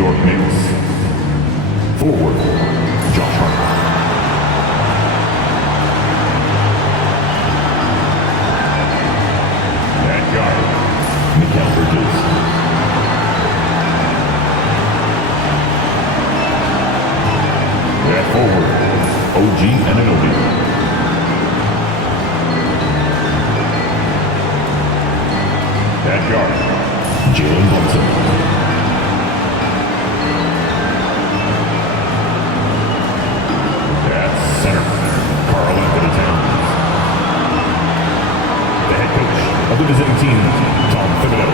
York Knicks. Forward, Josh Hart. At guard, Mikal Bridges. At forward, OG Anunoby. At guard, Jalen Brunson. At center, Karl-Anthony Towns. The head coach of the visiting team, Tom Thibodeau.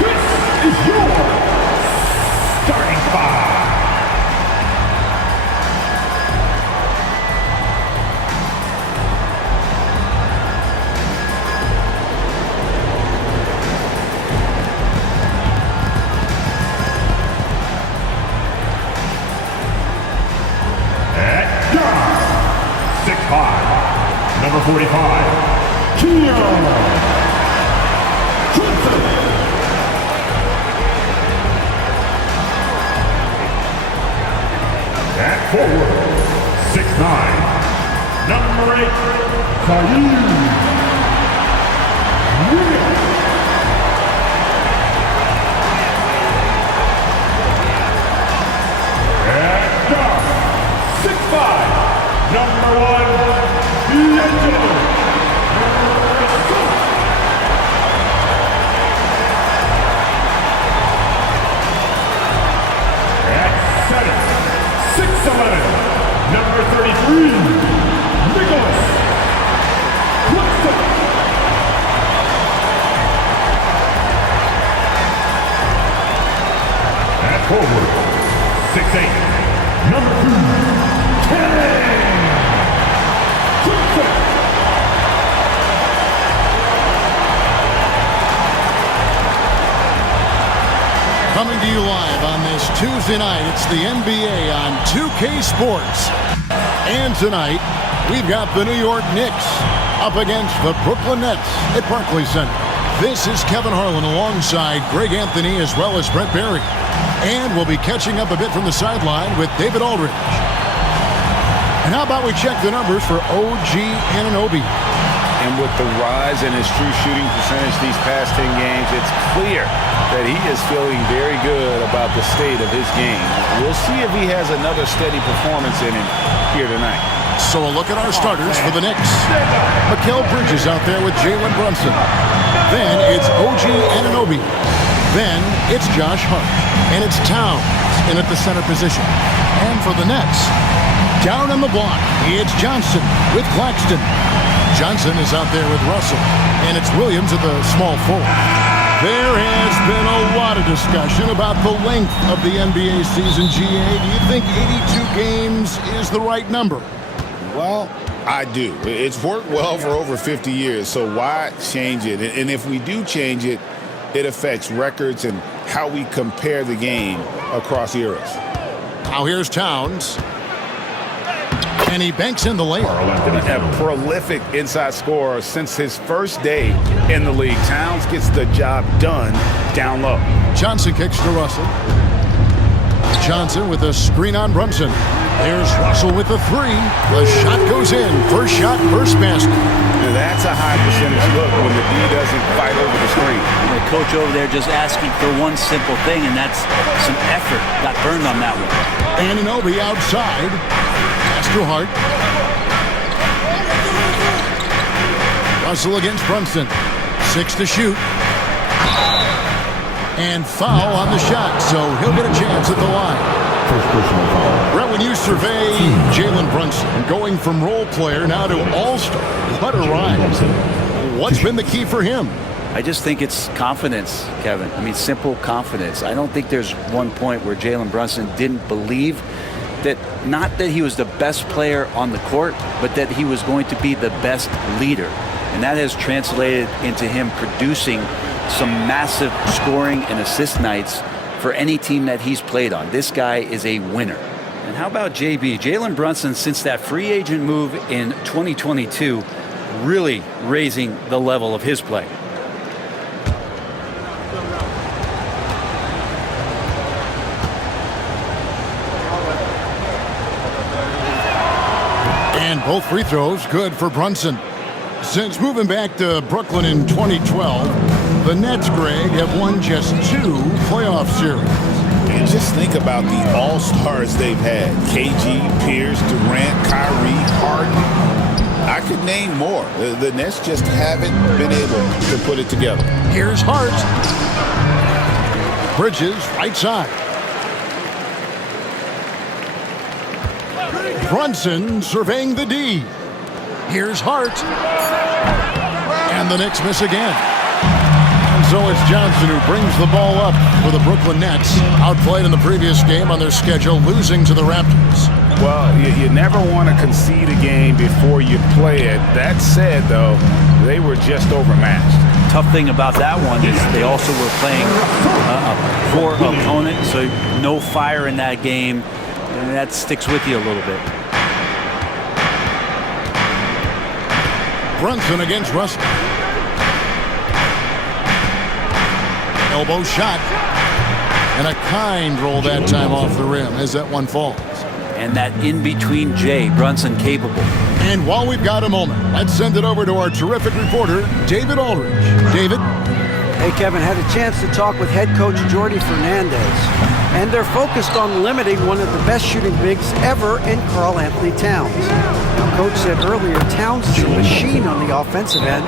This is your starting five. At guard, 6'5", number 45, Keon Johnson. At forward, 6'9", number 8, Kareem Williams. At guard, 6'5", number 1, D'Angelo. At center, 6'11", number 33, Nicholas Claxton. At forward, 6'8", number 2, Katangos. Coming to you live on this Tuesday night, it's the NBA on 2K Sports. And tonight, we've got the New York Knicks up against the Brooklyn Nets at Barclays Center. This is Kevin Harlan alongside Greg Anthony as well as Brett Barry. And we'll be catching up a bit from the sideline with David Aldridge. And how about we check the numbers for OG Anunoby? And with the rise in his true shooting percentage these past 10 games, it's clear that he is feeling very good about the state of his game. We'll see if he has another steady performance in him here tonight. So a look at our starters for the Knicks. Mikal Bridges out there with Jalen Brunson. Then it's OG Anunoby. Then it's Josh Hart. And it's Towns in at the center position. And for the Nets, down on the block, it's Johnson with Claxton. Johnson is out there with Russell. And it's Williams at the small forward. There has been a lot of discussion about the length of the NBA season, GA. Do you think 82 games is the right number? Well, I do. It's worked well for over 50 years, so why change it? And if we do change it, it affects records and how we compare the game across eras. Now here's Towns. And he banks in the layup. A prolific inside scorer since his first day in the league. Towns gets the job done down low. Johnson kicks to Russell. Johnson with a screen on Brunson. There's Russell with the three. The shot goes in. First shot, first basket. Now that's a high percentage look when the D doesn't fight over the screen. The coach over there just asking for one simple thing, and that's some effort. Got burned on that one. Anunoby outside. Pass to Hart. Russell against Brunson. 6 to shoot. And foul on the shot, so he'll get a chance at the line. First personal foul. Brett, when you survey Jalen Brunson going from role player now to all-star, what a rise. What's been the key for him? I just think it's confidence, Kevin. I mean, simple confidence. I don't think there's one point where Jalen Brunson didn't believe that, not that he was the best player on the court, but that he was going to be the best leader. And that has translated into him producing some massive scoring and assist nights for any team that he's played on. This guy is a winner. And how about JB? Jalen Brunson, since that free agent move in 2022, really raising the level of his play. And both free throws good for Brunson. Since moving back to Brooklyn in 2012, the Nets, Greg, have won just 2 playoff series. And just think about the all-stars they've had. KG, Pierce, Durant, Kyrie, Harden. I could name more. The Nets just haven't been able to put it together. Here's Hart. Bridges, right side. Brunson surveying the D. Here's Hart. And the Knicks miss again. And so it's Johnson who brings the ball up for the Brooklyn Nets. Outplayed in the previous game on their schedule, losing to the Raptors. Well, you never want to concede a game before you play it. That said, though, they were just overmatched. Tough thing about that one is they also were playing a poor opponent, so no fire in that game, and that sticks with you a little bit. Brunson against Russell. Elbow shot. And a kind roll that time off the rim as that one falls. And that in-between J, Brunson capable. And while we've got a moment, let's send it over to our terrific reporter, David Aldridge. David? Hey, Kevin, had a chance to talk with head coach Jordi Fernandez, and they're focused on limiting one of the best shooting bigs ever in Karl Anthony Towns. Now, Coach said earlier, Towns is a machine on the offensive end.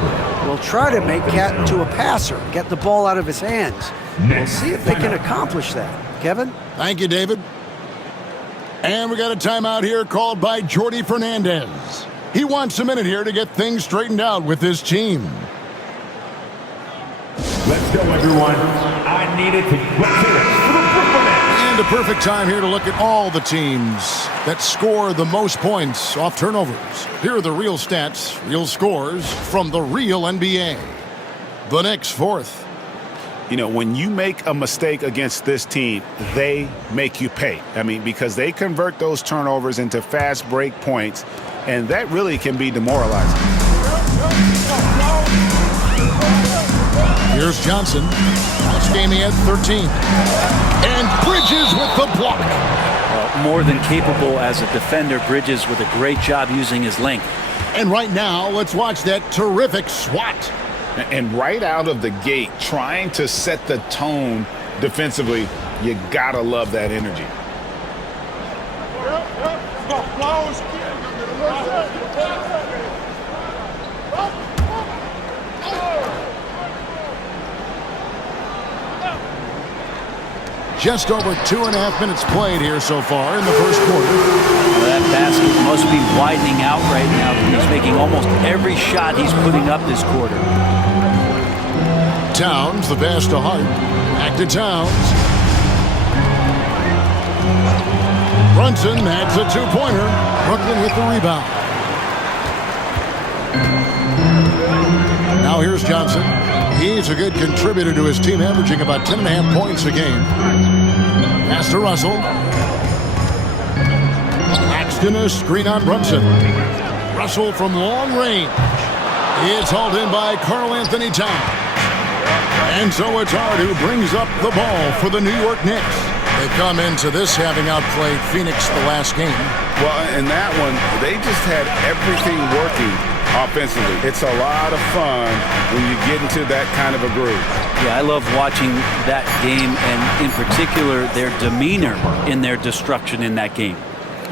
We'll try to make Cat into a passer, get the ball out of his hands. We'll see if they can accomplish that. Kevin? Thank you, David. And we got a timeout here called by Jordi Fernandez. He wants a minute here to get things straightened out with his team. Let's go, everyone. I needed to let's hear it for the Brooklyn Nets. And a perfect time here to look at all the teams that score the most points off turnovers. Here are the real stats, real scores from the real NBA. The Knicks, 4th. You know, when you make a mistake against this team, they make you pay. I mean, because they convert those turnovers into fast break points, and that really can be demoralizing. Here's Johnson. This game he had 13. And Bridges with the block. Well, more than capable as a defender, Bridges with a great job using his length. And right now, let's watch that terrific swat. And right out of the gate, trying to set the tone defensively, you gotta love that energy. Just over 2.5 minutes played here so far in the first quarter. Well, that basket must be widening out right now. He's making almost every shot he's putting up this quarter. Towns, the pass to Hart. Back to Towns. Brunson adds a 2-pointer. Brooklyn with the rebound. Now here's Johnson. He's a good contributor to his team, averaging about 10.5 points a game. Pass to Russell. Paxton, a screen on Brunson. Russell from long range. It's hauled in by Karl Anthony Towns. And so it's Hart who brings up the ball for the New York Knicks. They come into this having outplayed Phoenix the last game. Well, in that one, they just had everything working offensively. It's a lot of fun when you get into that kind of a groove. Yeah, I love watching that game, and in particular, their demeanor in their destruction in that game.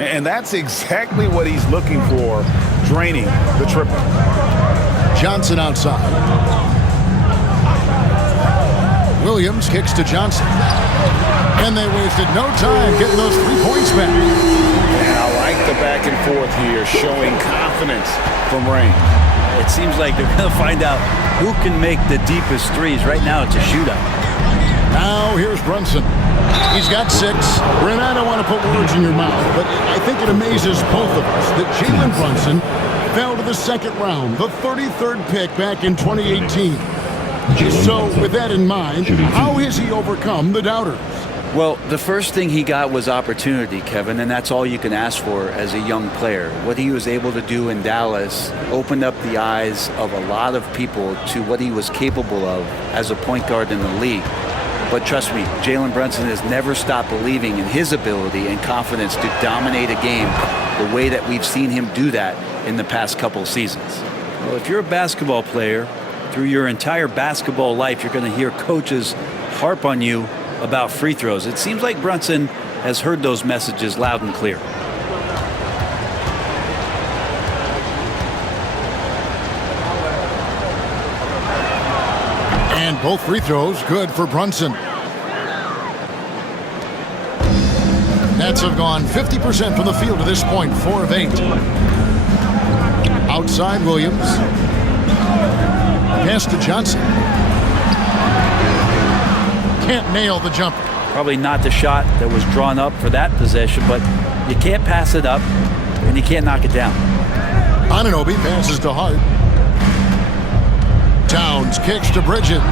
And that's exactly what he's looking for, draining the triple. Johnson outside. Williams kicks to Johnson. And they wasted no time getting those 3 points back. And I like the back and forth here, showing confidence from Rain. It seems like they're going to find out who can make the deepest threes. Right now, it's a shootout. Now here's Brunson. He's got 6. Brent, I don't want to put words in your mouth, but I think it amazes both of us that Jalen Brunson fell to the second round, the 33rd pick back in 2018. So with that in mind, how has he overcome the doubters? Well, the first thing he got was opportunity, Kevin, and that's all you can ask for as a young player. What he was able to do in Dallas opened up the eyes of a lot of people to what he was capable of as a point guard in the league. But trust me, Jalen Brunson has never stopped believing in his ability and confidence to dominate a game the way that we've seen him do that in the past couple of seasons. Well, if you're a basketball player, through your entire basketball life, you're going to hear coaches harp on you about free throws. It seems like Brunson has heard those messages loud and clear. And both free throws good for Brunson. Nets have gone 50% from the field to this point, 4 of 8. Outside Williams. Pass to Johnson. Can't nail the jumper. Probably not the shot that was drawn up for that possession, but you can't pass it up and you can't knock it down. Anunoby passes to Hart. Towns kicks to Bridges.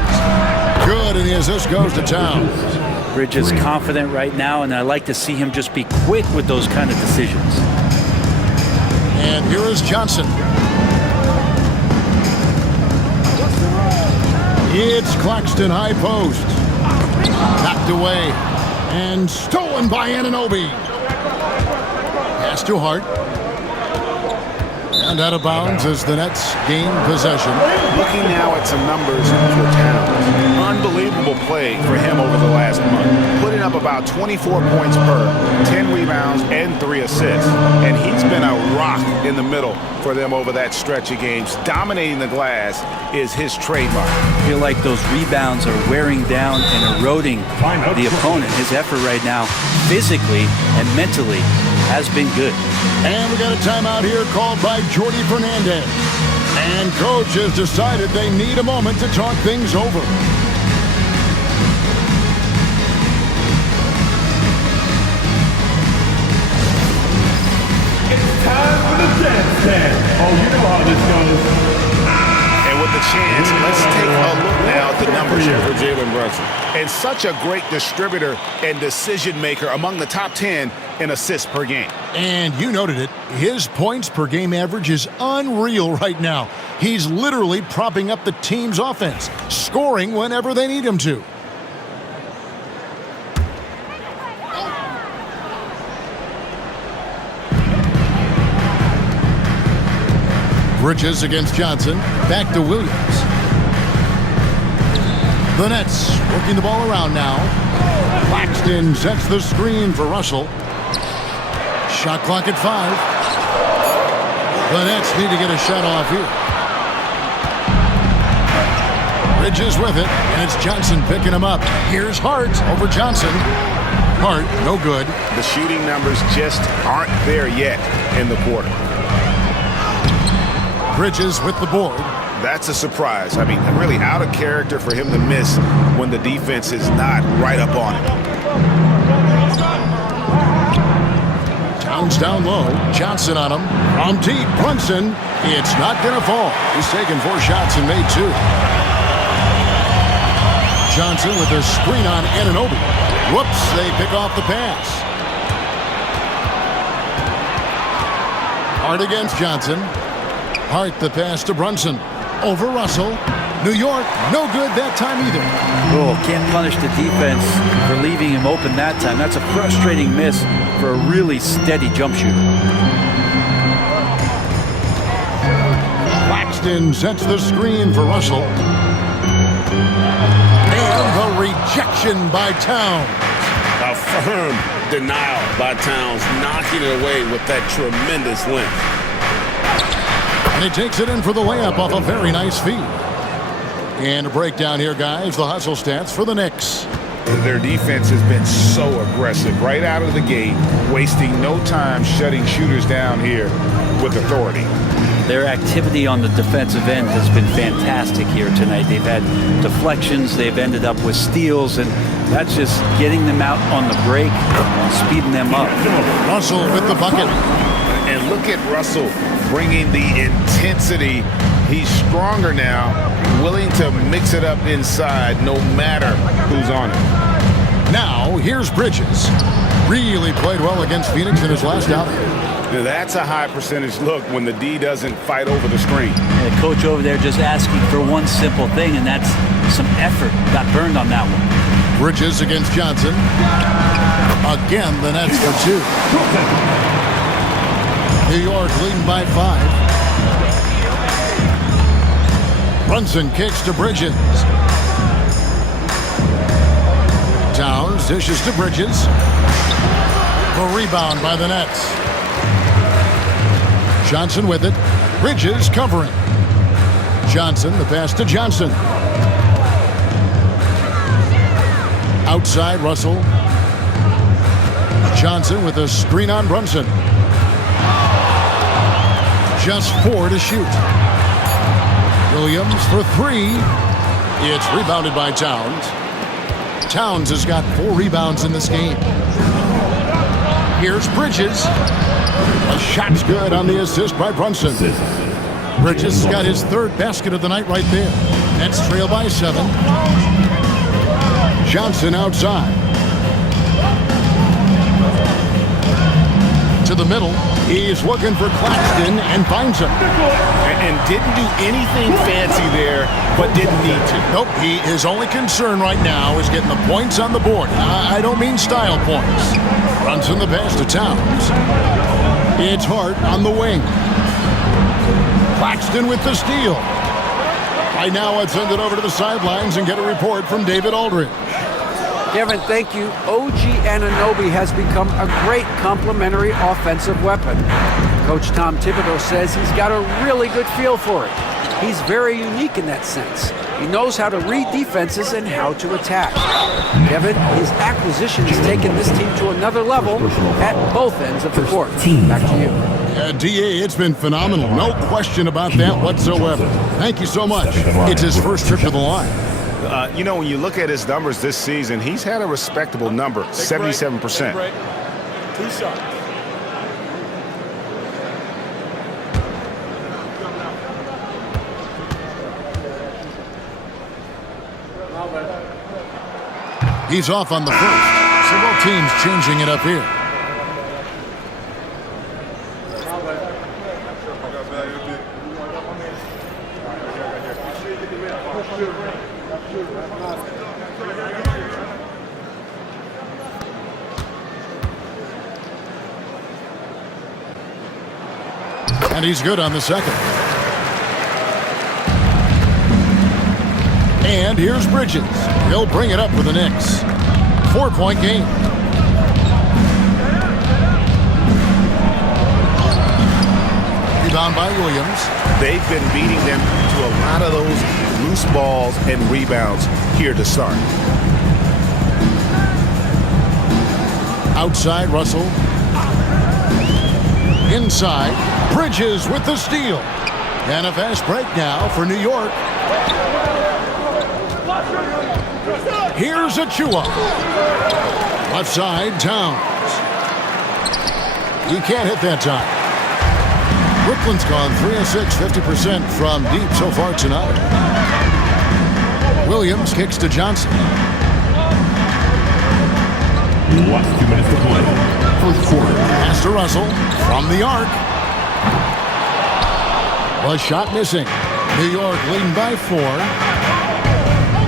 Good, and the assist goes to Towns. Bridges confident right now, and I like to see him just be quick with those kind of decisions. And here is Johnson. It's Claxton, high post. Knocked away and stolen by Anunoby. Pass to Hart. And out of bounds as the Nets gain possession. Looking now at some numbers for Towns. Unbelievable play for him over the last month. Putting up about 24 points per, 10 rebounds, and 3 assists. And he's been a rock in the middle for them over that stretch of games. Dominating the glass is his trademark. I feel like those rebounds are wearing down and eroding the opponent. His effort right now, physically and mentally, has been good. And we got a timeout here called by Jordy Fernandez. And coach has decided they need a moment to talk things over. It's time for the dance stand. Oh, you know how this goes. And with the chance, let's take a look now at the numbers here for Jalen Brunson. And such a great distributor and decision maker among the top 10 in assists per game. And you noted it, his points per game average is unreal right now. He's literally propping up the team's offense, scoring whenever they need him to. Bridges against Johnson, back to Williams. The Nets working the ball around now. Claxton sets the screen for Russell. Shot clock at 5. The Nets need to get a shot off here. Bridges with it, and it's Johnson picking him up. Here's Hart over Johnson. Hart, no good. The shooting numbers just aren't there yet in the quarter. Bridges with the board. That's a surprise. I mean, really out of character for him to miss when the defense is not right up on him. Towns down low. Johnson on him. From deep. Brunson. It's not going to fall. He's taken 4 shots and made 2. Johnson with their screen on Anunoby. Whoops, they pick off the pass. Hart against Johnson. Hart the pass to Brunson. Over Russell. New York, no good that time either. Oh, can't punish the defense for leaving him open that time. That's a frustrating miss for a really steady jump shooter. Claxton sets the screen for Russell. And the rejection by Towns. A firm denial by Towns, knocking it away with that tremendous length. And he takes it in for the layup off a very nice feed. And a breakdown here, guys. The hustle stats for the Knicks. Their defense has been so aggressive right out of the gate, wasting no time shutting shooters down here with authority. Their activity on the defensive end has been fantastic here tonight. They've had deflections, they've ended up with steals, and that's just getting them out on the break, speeding them up. Russell with the bucket. And look at Russell bringing the intensity. He's stronger now, willing to mix it up inside no matter who's on it. Now, here's Bridges. Really played well against Phoenix in his last outing. Now, that's a high percentage look when the D doesn't fight over the screen. The coach over there just asking for one simple thing, and that's some effort. Got burned on that one. Bridges against Johnson. Again, the Nets for 2. New York leading by 5. Brunson kicks to Bridges. Towns dishes to Bridges. A rebound by the Nets. Johnson with it. Bridges covering. Johnson, the pass to Johnson. Outside, Russell. Johnson with a screen on Brunson. Just 4 to shoot. Williams for 3. It's rebounded by Towns. Towns has got 4 rebounds in this game. Here's Bridges. A shot's good on the assist by Brunson. Bridges got his 3rd basket of the night right there. Nets trail by 7. Johnson outside. To the middle. He's looking for Claxton and finds him. And didn't do anything fancy there, but didn't need to. Nope, his only concern right now is getting the points on the board. I don't mean style points. Runs in the pass to Towns. It's Hart on the wing. Claxton with the steal. Right now, let's send it over to the sidelines and get a report from David Aldridge. Kevin, thank you. OG Anunoby has become a great complementary offensive weapon. Coach Tom Thibodeau says he's got a really good feel for it. He's very unique in that sense. He knows how to read defenses and how to attack. Kevin, his acquisition has taken this team to another level at both ends of the court. Back to you. DA, it's been phenomenal. No question about that whatsoever. Thank you so much. It's his first trip to the line. You know, when you look at his numbers this season, he's had a respectable number, 77%. 2 shots. He's off on the first. Several teams changing it up here. And he's good on the second. And here's Bridges. He'll bring it up for the Knicks. 4-point game. Rebound by Williams. They've been beating them to a lot of those loose balls and rebounds here to start. Outside, Russell. Inside, Bridges with the steal. And a fast break now for New York. Here's Achua. Left side, Towns. He can't hit that time. Brooklyn's gone 3 of 6, 50% from deep so far tonight. Williams kicks to Johnson. 2 minutes to play. First quarter. Pass to Russell from the arc. A shot missing. New York leading by 4.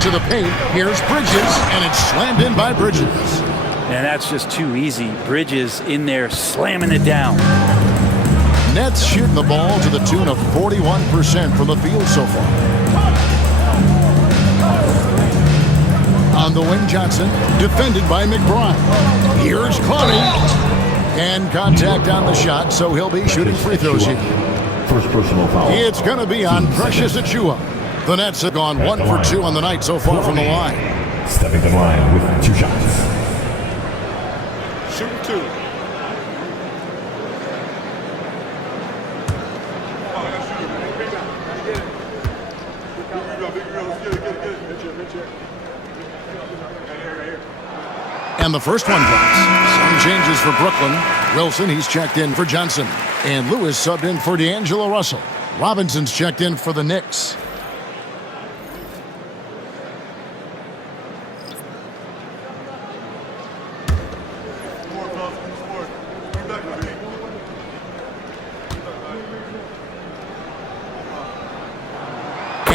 To the paint. Here's Bridges, and it's slammed in by Bridges. And that's just too easy. Bridges in there slamming it down. Nets shooting the ball to the tune of 41% from the field so far. On the wing, Johnson, defended by McBride. Here's Clary. And contact on the shot, so he'll be shooting free throws here. First personal foul. It's going to be on Precious Achua. The Nets have gone 1 for 2 on the night so far from the line. Stepping in line with 2 shots. Shooting 2. And the first one drops. Some changes for Brooklyn. Wilson, he's checked in for Johnson. And Lewis subbed in for D'Angelo Russell. Robinson's checked in for the Knicks.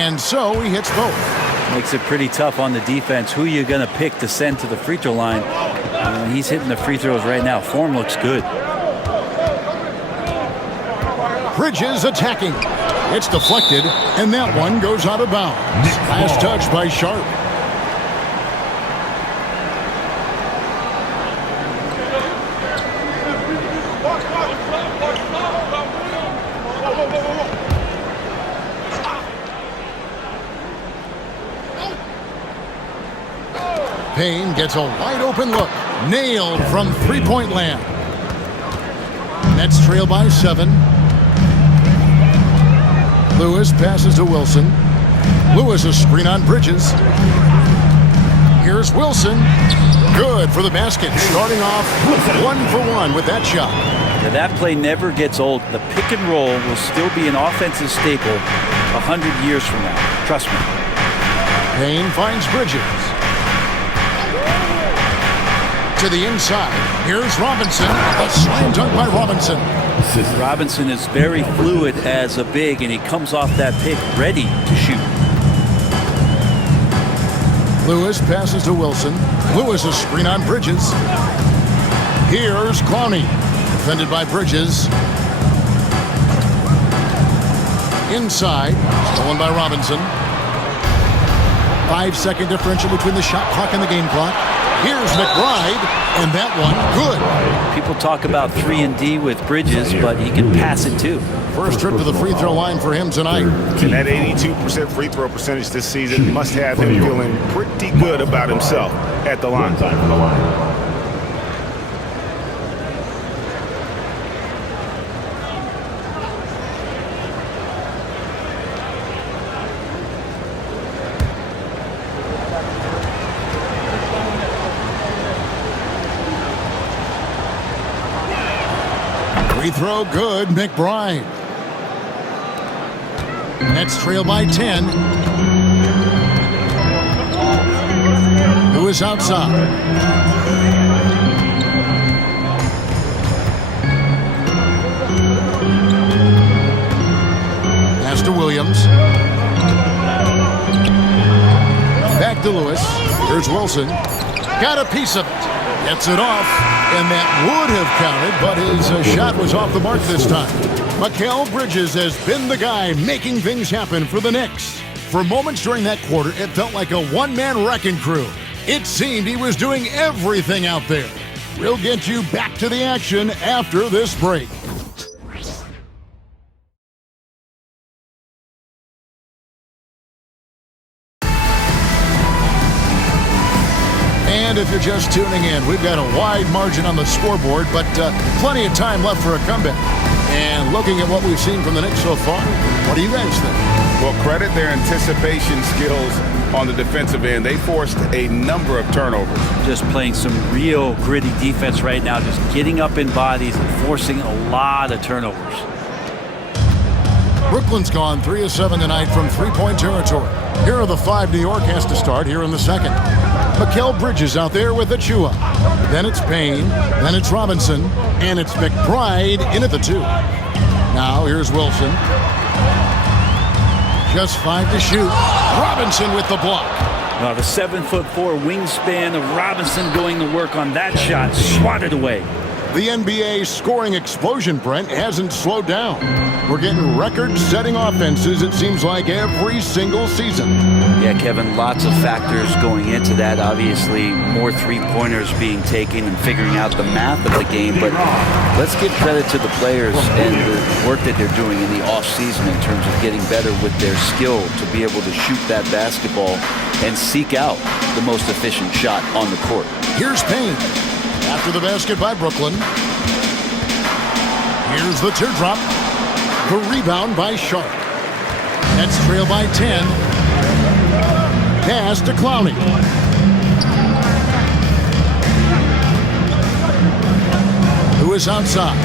And so he hits both. Makes it pretty tough on the defense. Who are you going to pick to send to the free throw line? He's hitting the free throws right now. Form looks good. Bridges attacking. It's deflected, and that one goes out of bounds. Last touch by Sharp. Payne gets a wide open look. Nailed from three-point land. Nets trail by 7. Lewis passes to Wilson. Lewis a screen on Bridges. Here's Wilson. Good for the basket. Starting off 1 for 1 with that shot. Now that play never gets old. The pick and roll will still be an offensive staple 100 years from now. Trust me. Payne finds Bridges. To the inside. Here's Robinson. A slam dunk by Robinson. Robinson is very fluid as a big, and he comes off that pick ready to shoot. Lewis passes to Wilson. Lewis a screen on Bridges. Here's Clowney. Defended by Bridges. Inside. Stolen by Robinson. 5-second differential between the shot clock and the game clock. Here's McBride, and that one good. People talk about 3-and-D with Bridges, but he can pass it too. First trip to the free throw line for him tonight. And that 82% free throw percentage this season must have him feeling pretty good about himself at the line. Free throw good, McBride. Nets trail by 10. Lewis outside. Pass to Williams. Back to Lewis. Here's Wilson. Got a piece of it. Gets it off. And that would have counted, but his shot was off the mark this time. Mikal Bridges has been the guy making things happen for the Knicks. For moments during that quarter, it felt like a one-man wrecking crew. It seemed he was doing everything out there. We'll get you back to the action after this break. And if you're just tuning in, we've got a wide margin on the scoreboard, but plenty of time left for a comeback. And looking at what we've seen from the Knicks so far, what do you guys think? Well, credit their anticipation skills on the defensive end. They forced a number of turnovers. Just playing some real gritty defense right now, just getting up in bodies and forcing a lot of turnovers. Brooklyn's gone 3 of 7 tonight from three-point territory. Here are the 5 New York has to start here in the second. Mikal Bridges out there with Achua. Then it's Payne. Then it's Robinson. And it's McBride in at the 2. Now here's Wilson. Just 5 to shoot. Robinson with the block. The 7'4" wingspan of Robinson going to work on that shot. Swatted away. The NBA scoring explosion, Brent, hasn't slowed down. We're getting record-setting offenses, it seems like, every single season. Yeah, Kevin, lots of factors going into that. Obviously, more three-pointers being taken and figuring out the math of the game. But let's give credit to the players and the work that they're doing in the off-season in terms of getting better with their skill to be able to shoot that basketball and seek out the most efficient shot on the court. Here's Payne. After the basket by Brooklyn. Here's the teardrop. The rebound by Sharp. Nets trail by 10. Pass to Clowney. Lewis outside.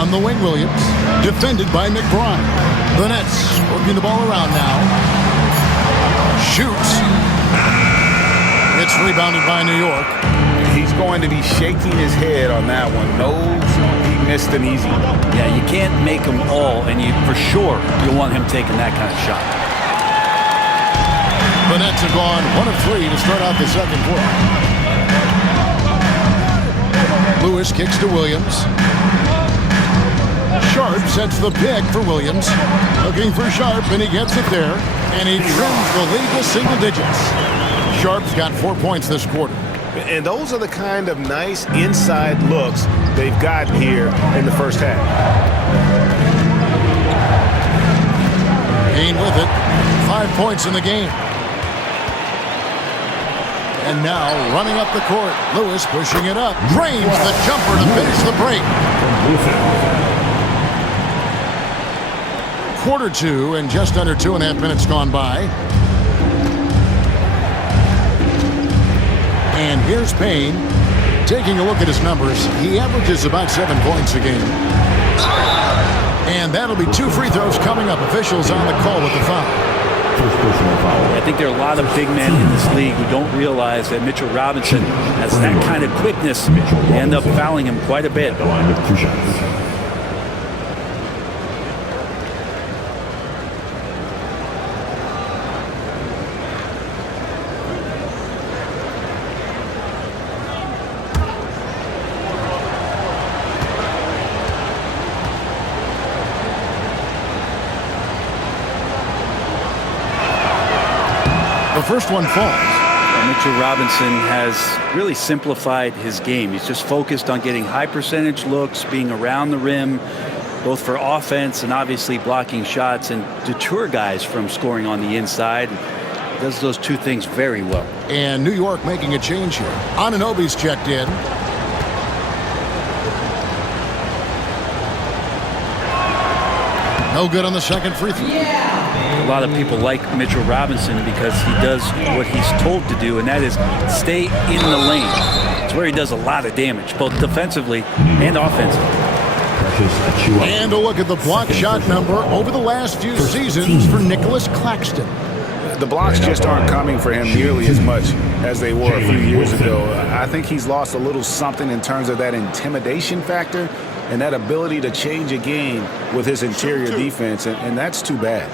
On the wing, Williams. Defended by McBride. The Nets working the ball around now. Shoots. It's rebounded by New York. He's going to be shaking his head on that one. Knows he missed an easy one. Yeah, you can't make them all, and for sure you want him taking that kind of shot. The Nets have gone 1 of 3 to start out the second quarter. Lewis kicks to Williams. Sharp sets the pick for Williams. Looking for Sharp, and he gets it there. And he trims the lead to single digits. Sharp's got 4 points this quarter. And those are the kind of nice inside looks they've gotten here in the first half. Kane with it. 5 points in the game. And now running up the court. Lewis pushing it up. Drains the jumper to finish the break. Quarter 2 and just under 2.5 minutes gone by. And here's Payne. Taking a look at his numbers, he averages about 7 points a game. And that'll be 2 free throws coming up. Officials on the call with the foul. First personal foul. I think there are a lot of big men in this league who don't realize that Mitchell Robinson has that kind of quickness. They end up fouling him quite a bit. The line with 2 shots. The first one falls. Mitchell Robinson has really simplified his game. He's just focused on getting high percentage looks, being around the rim, both for offense and obviously blocking shots, and deter guys from scoring on the inside. Does those 2 things very well. And New York making a change here. Anunoby's checked in. No good on the second free throw. A lot of people like Mitchell Robinson because he does what he's told to do, and that is stay in the lane. It's where he does a lot of damage, both defensively and offensively. And a look at the block shot number over the last few seasons for Nicholas Claxton. The blocks just aren't coming for him nearly as much as they were a few years ago. I think he's lost a little something in terms of that intimidation factor and that ability to change a game with his interior defense, and that's too bad.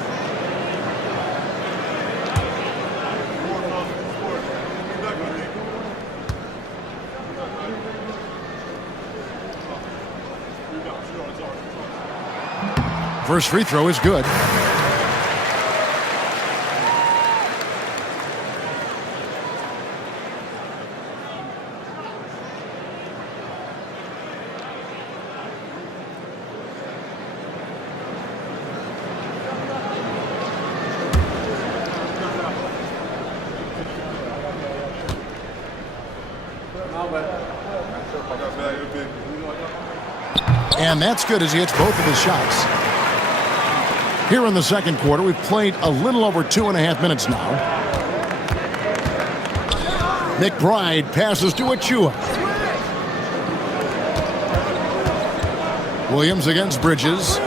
First free throw is good. And that's good as he hits both of his shots. Here in the second quarter, we've played a little over 2.5 minutes now. McBride passes to Achua. Williams against Bridges.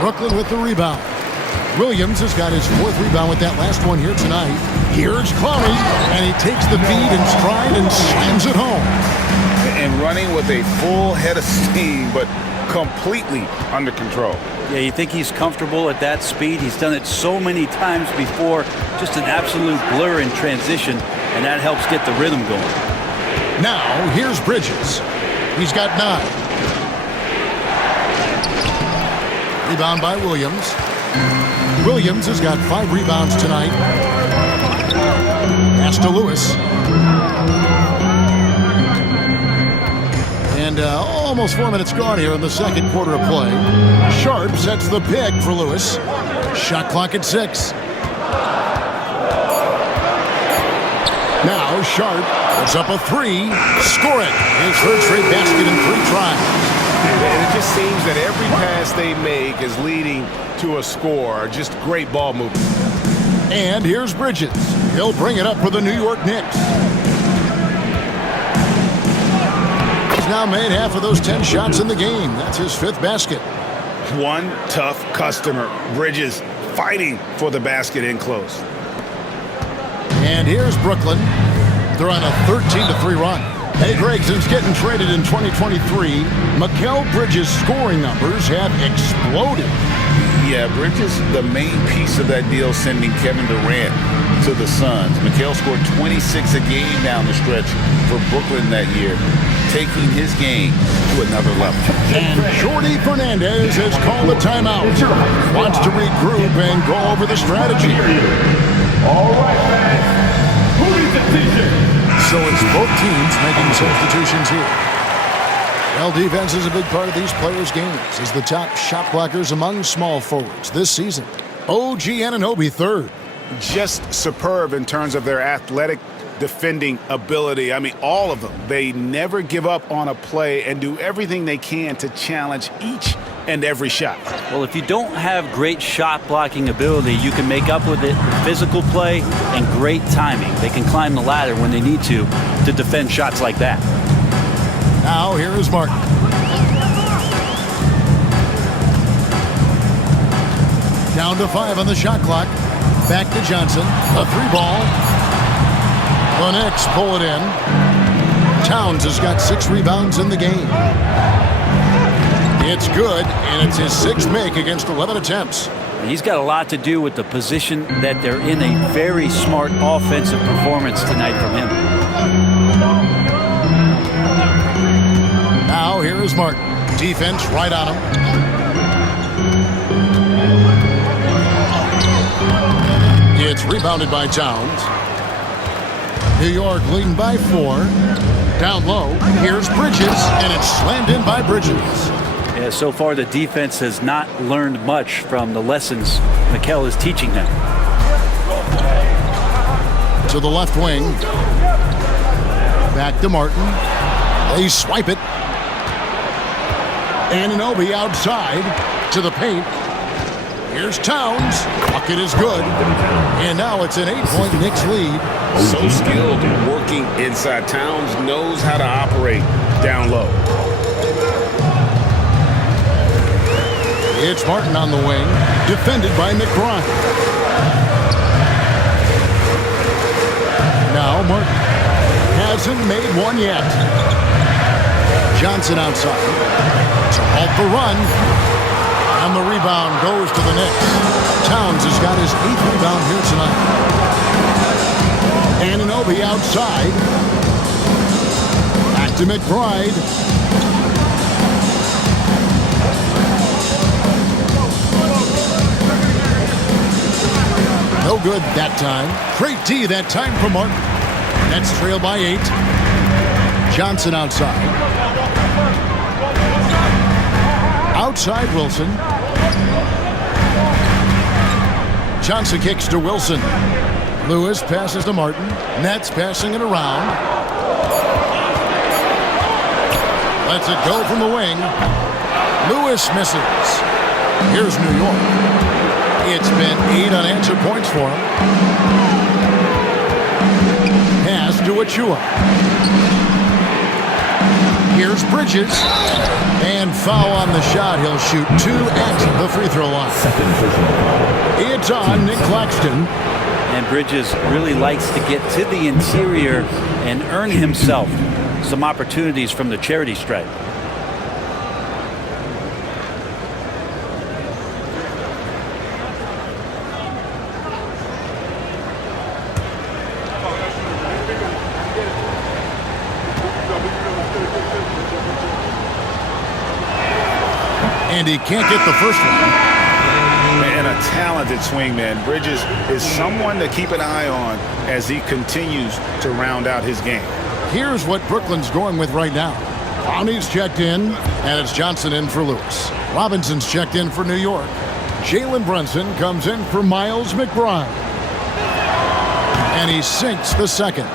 Brooklyn with the rebound. Williams has got his 4th rebound with that last one here tonight. Here's Clowney, and he takes the feed in stride and slams it home. And running with a full head of steam, but completely under control. Yeah, you think he's comfortable at that speed. He's done it so many times before. Just an absolute blur in transition, and that helps get the rhythm going. Now, here's Bridges. He's got 9. Rebound by Williams. Williams has got 5 rebounds tonight. Pass to Lewis. And almost 4 minutes gone here in the second quarter of play. Sharp sets the pick for Lewis. Shot clock at 6. Now Sharp puts up a 3. Score it. His 3rd straight basket in 3 tries. And it just seems that every pass they make is leading to a score. Just great ball movement. And here's Bridges. He'll bring it up for the New York Knicks. He's now made half of those 10 shots in the game. That's his 5th basket. One tough customer. Bridges fighting for the basket in close. And here's Brooklyn. They're on a 13-3 run. Hey, Greg, since getting traded in 2023, Mikal Bridges' scoring numbers have exploded. Yeah, Bridges, the main piece of that deal, sending Kevin Durant to the Suns. Mikal scored 26 a game down the stretch for Brooklyn that year, taking his game to another level. And Jordi Fernandez has called a timeout. Wants to regroup and go over the strategy. All right, fans. Who needs a t-shirt? So it's both teams making substitutions here. Well, defense is a big part of these players' games as the top shot blockers among small forwards this season. OG Anunoby third. Just superb in terms of their athletic defending ability. I mean, all of them. They never give up on a play and do everything they can to challenge each and every shot. Well, if you don't have great shot blocking ability, you can make up with it physical play and great timing. They can climb the ladder when they need to defend shots like that. Now here is Martin. Down to 5 on the shot clock. Back to Johnson. A 3-ball. The Knicks pull it in. Towns has got 6 rebounds in the game. It's good, and it's his 6th make against 11 attempts. He's got a lot to do with the position that they're in. A very smart offensive performance tonight from him. Now here is Martin. Defense right on him. It's rebounded by Towns. New York leading by 4. Down low. Here's Bridges, and it's slammed in by Bridges. Yeah, so far the defense has not learned much from the lessons Mikal is teaching them. To the left wing. Back to Martin. They swipe it. Anunoby outside to the paint. Here's Towns. Bucket is good. And now it's an 8-point Knicks lead. So skilled working inside. Towns knows how to operate down low. It's Martin on the wing, defended by McBride. Now Martin hasn't made one yet. Johnson outside to halt the run. And the rebound goes to the Knicks. Towns has got his 8th rebound here tonight. Anunoby outside. Back to McBride. No good that time. Great D that time for Martin. Nets trail by 8. Johnson outside. Outside Wilson. Johnson kicks to Wilson. Lewis passes to Martin. Nets passing it around. Lets it go from the wing. Lewis misses. Here's New York. It's been 8 unanswered points for him. Pass to Achua. Here's Bridges. And foul on the shot. He'll shoot 2 at the free throw line. It's on Nick Claxton. And Bridges really likes to get to the interior and earn himself some opportunities from the charity stripe. And he can't get the first one. And a talented swingman. Bridges is someone to keep an eye on as he continues to round out his game. Here's what Brooklyn's going with right now. Clowney's checked in, and it's Johnson in for Lewis. Robinson's checked in for New York. Jalen Brunson comes in for Miles McBride. And he sinks the second.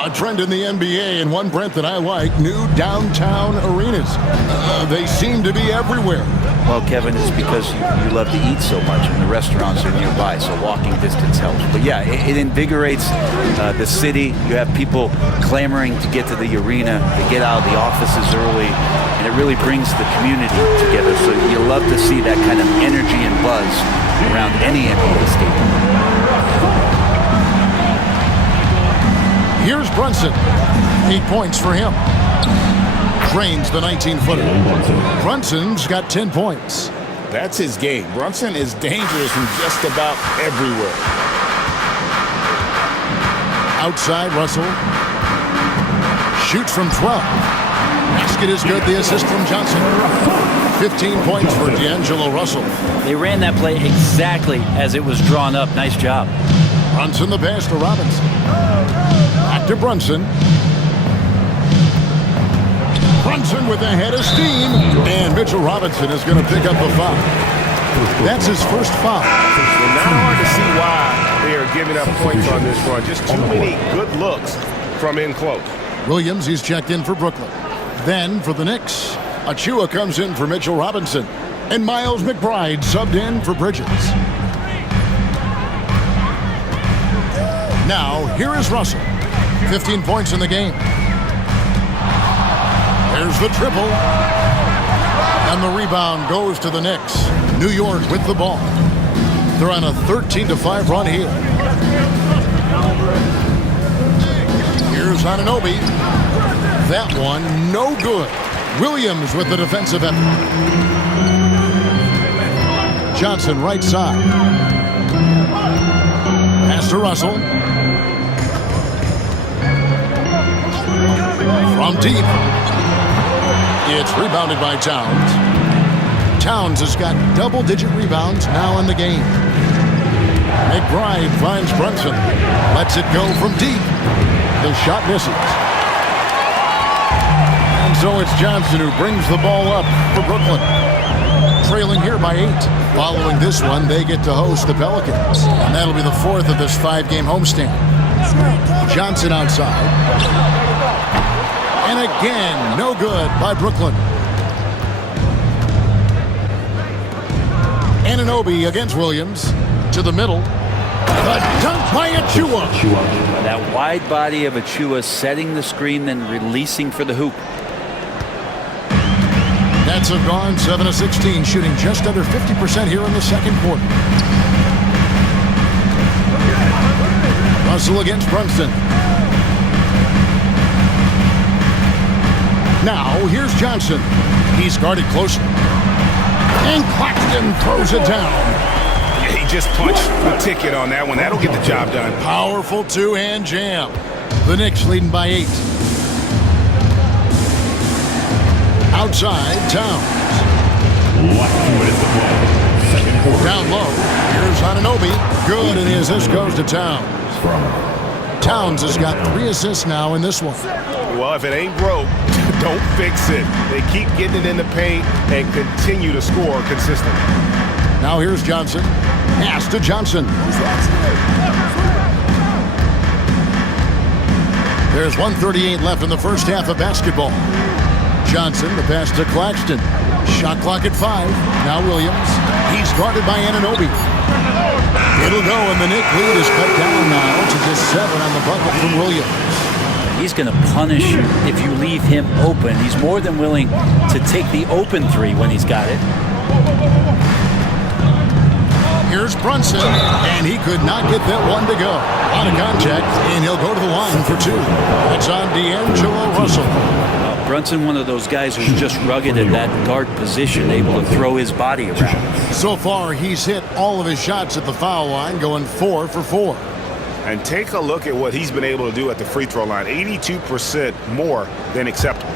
A trend in the NBA, and one, Brent, that I like, new downtown arenas. They seem to be everywhere. Well, Kevin, it's because you love to eat so much and the restaurants are nearby, so walking distance helps. But yeah, it invigorates the city. You have people clamoring to get to the arena, to get out of the offices early, and it really brings the community together. So you love to see that kind of energy and buzz around any NBA stadium. Here's Brunson. 8 points for him. Drains the 19-footer. Brunson's got 10 points. That's his game. Brunson is dangerous from just about everywhere. Outside, Russell. Shoots from 12. Basket is good. The assist from Johnson. 15 points for D'Angelo Russell. They ran that play exactly as it was drawn up. Nice job. Brunson the pass to Robinson. Back to Brunson. Brunson with a head of steam. And Mitchell Robinson is going to pick up the foul. That's his first foul. Well, not hard to see why they are giving up points on this run. Just too many good looks from in close. Williams, he's checked in for Brooklyn. Then for the Knicks, Achua comes in for Mitchell Robinson. And Miles McBride subbed in for Bridges. Now, here is Russell. 15 points in the game. There's the triple. And the rebound goes to the Knicks. New York with the ball. They're on a 13-5 run here. Here's Anunoby. That one, no good. Williams with the defensive effort. Johnson, right side. Pass to Russell. From deep. It's rebounded by Towns. Towns has got double-digit rebounds now in the game. McBride finds Brunson. Lets it go from deep. The shot misses. And so it's Johnson who brings the ball up for Brooklyn. Trailing here by 8. Following this one, they get to host the Pelicans. And that'll be the 4th of this 5-game homestand. Johnson outside. And again, no good by Brooklyn. Anunoby against Williams. To the middle. The dunk by Achua. That wide body of Achua setting the screen, then releasing for the hoop. Nets have gone 7-16, shooting just under 50% here in the second quarter. Russell against Brunson. Now, here's Johnson. He's guarded closely. And Claxton throws it down. Yeah, he just punched the ticket on that one. That'll get the job done. Powerful two-hand jam. The Knicks leading by 8. Outside, Towns. Down low. Here's Anunoby. Good, it is. This goes to Towns. Towns has got 3 assists now in this one. Well, if it ain't broke, don't fix it. They keep getting it in the paint and continue to score consistently. Now here's Johnson. Pass to Johnson. There's 1:38 left in the first half of basketball. Johnson, the pass to Claxton. Shot clock at 5. Now Williams. He's guarded by Anunoby. It'll go, and the Knick lead is cut down now to just 7 on the bucket from Williams. He's going to punish you if you leave him open. He's more than willing to take the open 3 when he's got it. Here's Brunson, and he could not get that one to go. On a contact, and he'll go to the line for 2. That's on D'Angelo Russell. Brunson, one of those guys who's just rugged at that guard position, able to throw his body around. So far, he's hit all of his shots at the foul line, going 4 for 4. And take a look at what he's been able to do at the free throw line. 82% more than acceptable.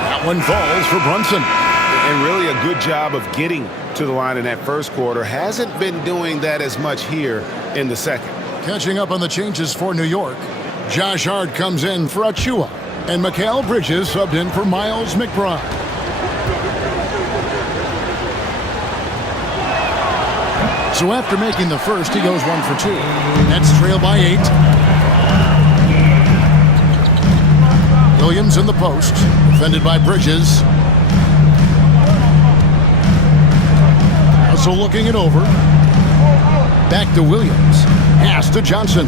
That one falls for Brunson. And really a good job of getting to the line in that first quarter. Hasn't been doing that as much here in the second. Catching up on the changes for New York. Josh Hart comes in for Achua. And Mikal Bridges subbed in for Miles McBride. So after making the first, he goes 1 for 2. Nets trail by 8. Williams in the post. Defended by Bridges. Also looking it over. Back to Williams. Pass to Johnson.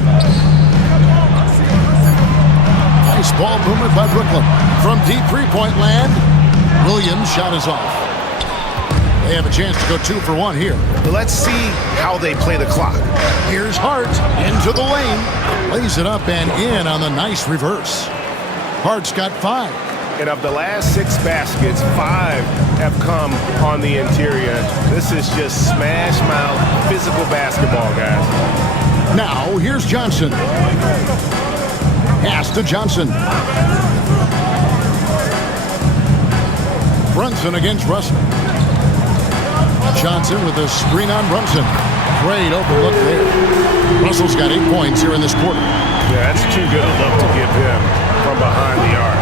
Nice ball movement by Brooklyn. From deep 3-point land. Williams' shot is off. They have a chance to go 2 for 1 here. But let's see how they play the clock. Here's Hart into the lane. Lays it up and in on the nice reverse. Hart's got 5. And of the last 6 baskets, 5 have come on the interior. This is just smash mouth physical basketball, guys. Now, here's Johnson. Pass to Johnson. Brunson against Russell. Johnson with a screen on Brunson. Great open look there. Russell's got 8 points here in this quarter. Yeah, that's too good a look to give him from behind the arc.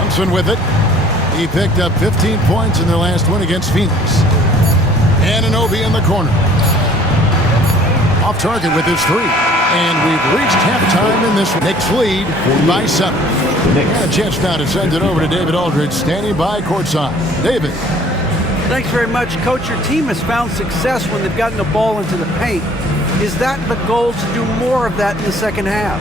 Brunson with it. He picked up 15 points in their last win against Phoenix. Anunoby in the corner. Off target with his 3. And we've reached halftime in this one. Knicks lead by 7. And a chance now to send it over to David Aldridge, standing by courtside. David. Thanks very much, Coach. Your team has found success when they've gotten the ball into the paint. Is that the goal, to do more of that in the second half?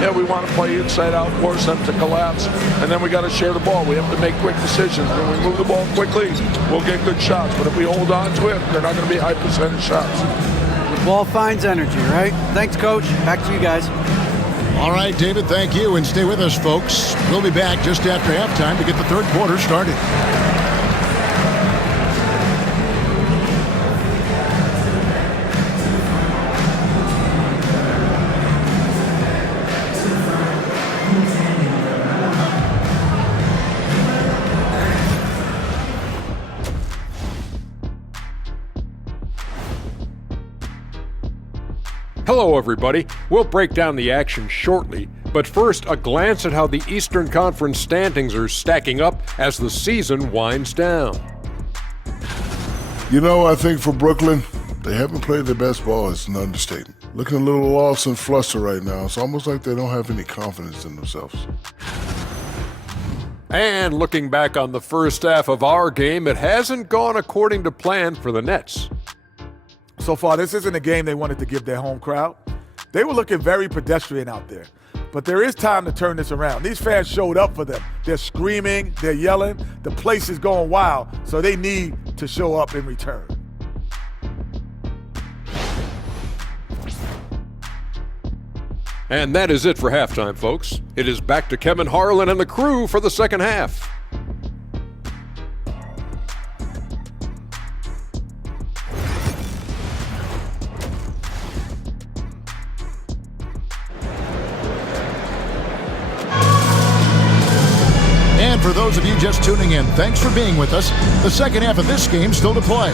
Yeah, we want to play inside out, force them to collapse, and then we got to share the ball. We have to make quick decisions. When we move the ball quickly, we'll get good shots. But if we hold on to it, they're not going to be high percentage shots. The ball finds energy, right? Thanks, Coach. Back to you guys. All right, David, thank you. And stay with us, folks. We'll be back just after halftime to get the third quarter started. Hello, everybody. We'll break down the action shortly, but first, a glance at how the Eastern Conference standings are stacking up as the season winds down. You know, I think for Brooklyn, they haven't played their best ball. It's an understatement. Looking a little lost and flustered right now. It's almost like they don't have any confidence in themselves. And looking back on the first half of our game, it hasn't gone according to plan for the Nets. So far, this isn't a game they wanted to give their home crowd. They were looking very pedestrian out there. But there is time to turn this around. These fans showed up for them. They're screaming, they're yelling. The place is going wild, so they need to show up in return. And that is it for halftime, folks. It is back to Kevin Harlan and the crew for the second half. And for those of you just tuning in, thanks for being with us. The second half of this game still to play.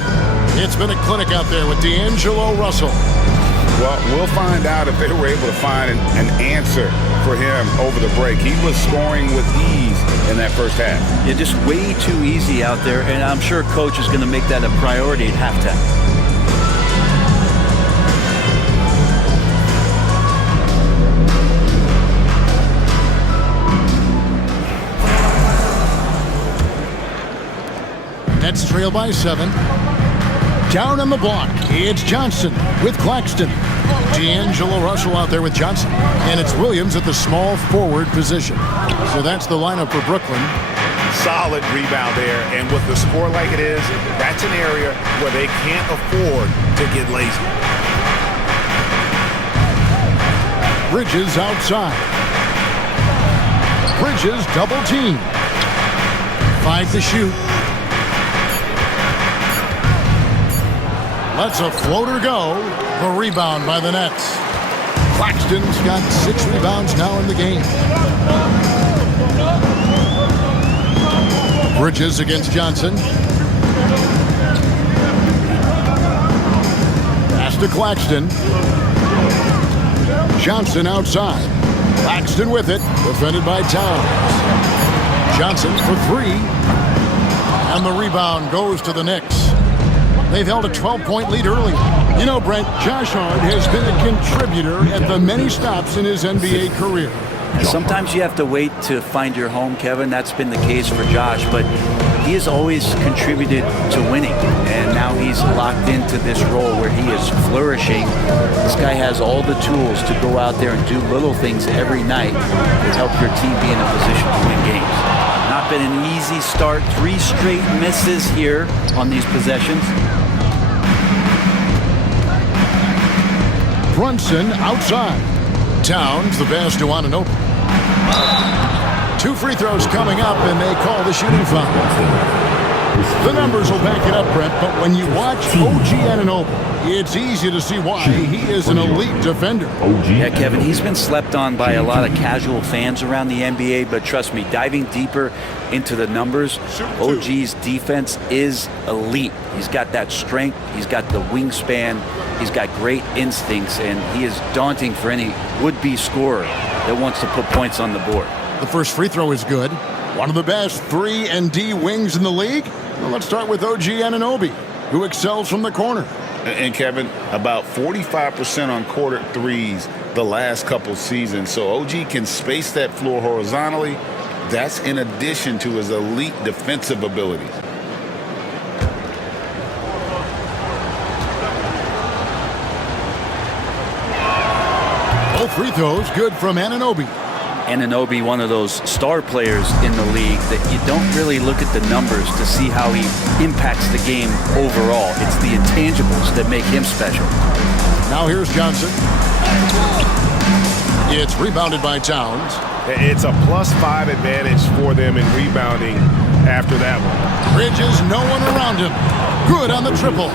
It's been a clinic out there with D'Angelo Russell. Well, we'll find out if they were able to find an answer for him over the break. He was scoring with ease in that first half. Yeah, just way too easy out there, and I'm sure Coach is going to make that a priority at halftime. Nets trail by 7. Down on the block, it's Johnson with Claxton. D'Angelo Russell out there with Johnson. And it's Williams at the small forward position. So that's the lineup for Brooklyn. Solid rebound there. And with the score like it is, that's an area where they can't afford to get lazy. Bridges outside. Bridges double team. 5 to shoot. Lets a floater go. The rebound by the Nets. Claxton's got 6 rebounds now in the game. Bridges against Johnson. Pass to Claxton. Johnson outside. Claxton with it. Defended by Towns. Johnson for 3. And the rebound goes to the Knicks. They've held a 12-point lead early. You know, Brent, Josh Hart has been a contributor at the many stops in his NBA career. Sometimes you have to wait to find your home, Kevin. That's been the case for Josh, but he has always contributed to winning, and now he's locked into this role where he is flourishing. This guy has all the tools to go out there and do little things every night to help your team be in a position to win games. not been an easy start. 3 straight misses here on these possessions. Brunson outside. Towns the pass to Anunoby. 2 free throws coming up, and they call the shooting foul. The numbers will back it up, Brett, but when you watch OG Anunoby, it's easy to see why he is an elite defender. Yeah, Kevin, he's been slept on by a lot of casual fans around the NBA, but trust me, diving deeper into the numbers, OG's defense is elite. He's got that strength, he's got the wingspan, he's got great instincts, and he is daunting for any would-be scorer that wants to put points on the board. The first free throw is good. One of the best 3 and D wings in the league. Well, let's start with OG Anunoby, who excels from the corner. And Kevin, about 45% on quarter threes the last couple seasons. So OG can space that floor horizontally. That's in addition to his elite defensive abilities. Both free throws good from Anunoby. Anunoby, one of those star players in the league that you don't really look at the numbers to see how he impacts the game overall. It's the intangibles that make him special. Now here's Johnson. It's rebounded by Towns. It's a +5 advantage for them in rebounding after that one. Bridges, no one around him. Good on the triple.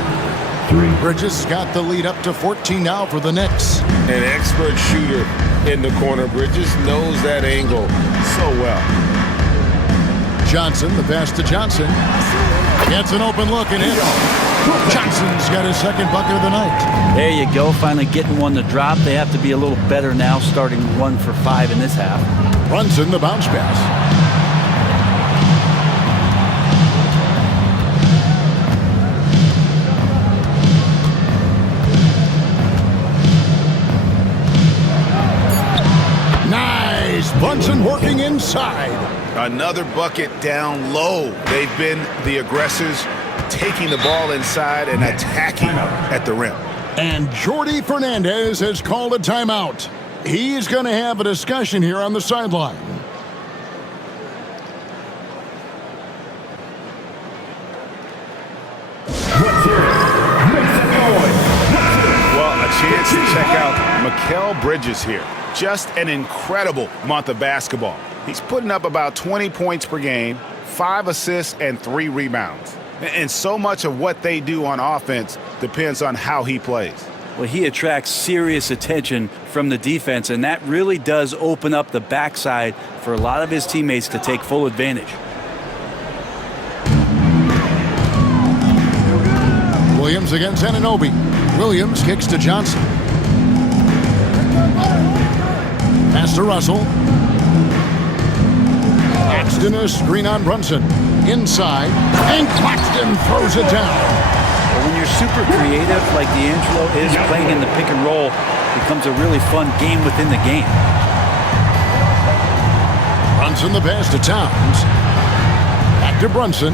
Bridges got the lead up to 14 now for the Knicks. An expert shooter in the corner. Bridges knows that angle so well. Johnson, the pass to Johnson. Gets an open look and in. Johnson's got his second bucket of the night. There you go, finally getting one to drop. They have to be a little better now, starting 1 for 5 in this half. Brunson, the bounce pass. Brunson working inside. Another bucket down low. They've been the aggressors, taking the ball inside and attacking at the rim. And Jordy Fernandez has called a timeout. He's going to have a discussion here on the sideline. Well, a chance to check out Mikal Bridges here. Just an incredible month of basketball. He's putting up about 20 points per game, 5 assists, and 3 rebounds. And so much of what they do on offense depends on how he plays. Well, he attracts serious attention from the defense, and that really does open up the backside for a lot of his teammates to take full advantage. Williams against Anunoby. Williams kicks to Johnson. Pass to Russell. Claxton a screen on Brunson. Inside. And Claxton throws it down. Well, when you're super creative like D'Angelo is playing in the pick and roll, it becomes a really fun game within the game. Brunson the pass to Towns. Back to Brunson.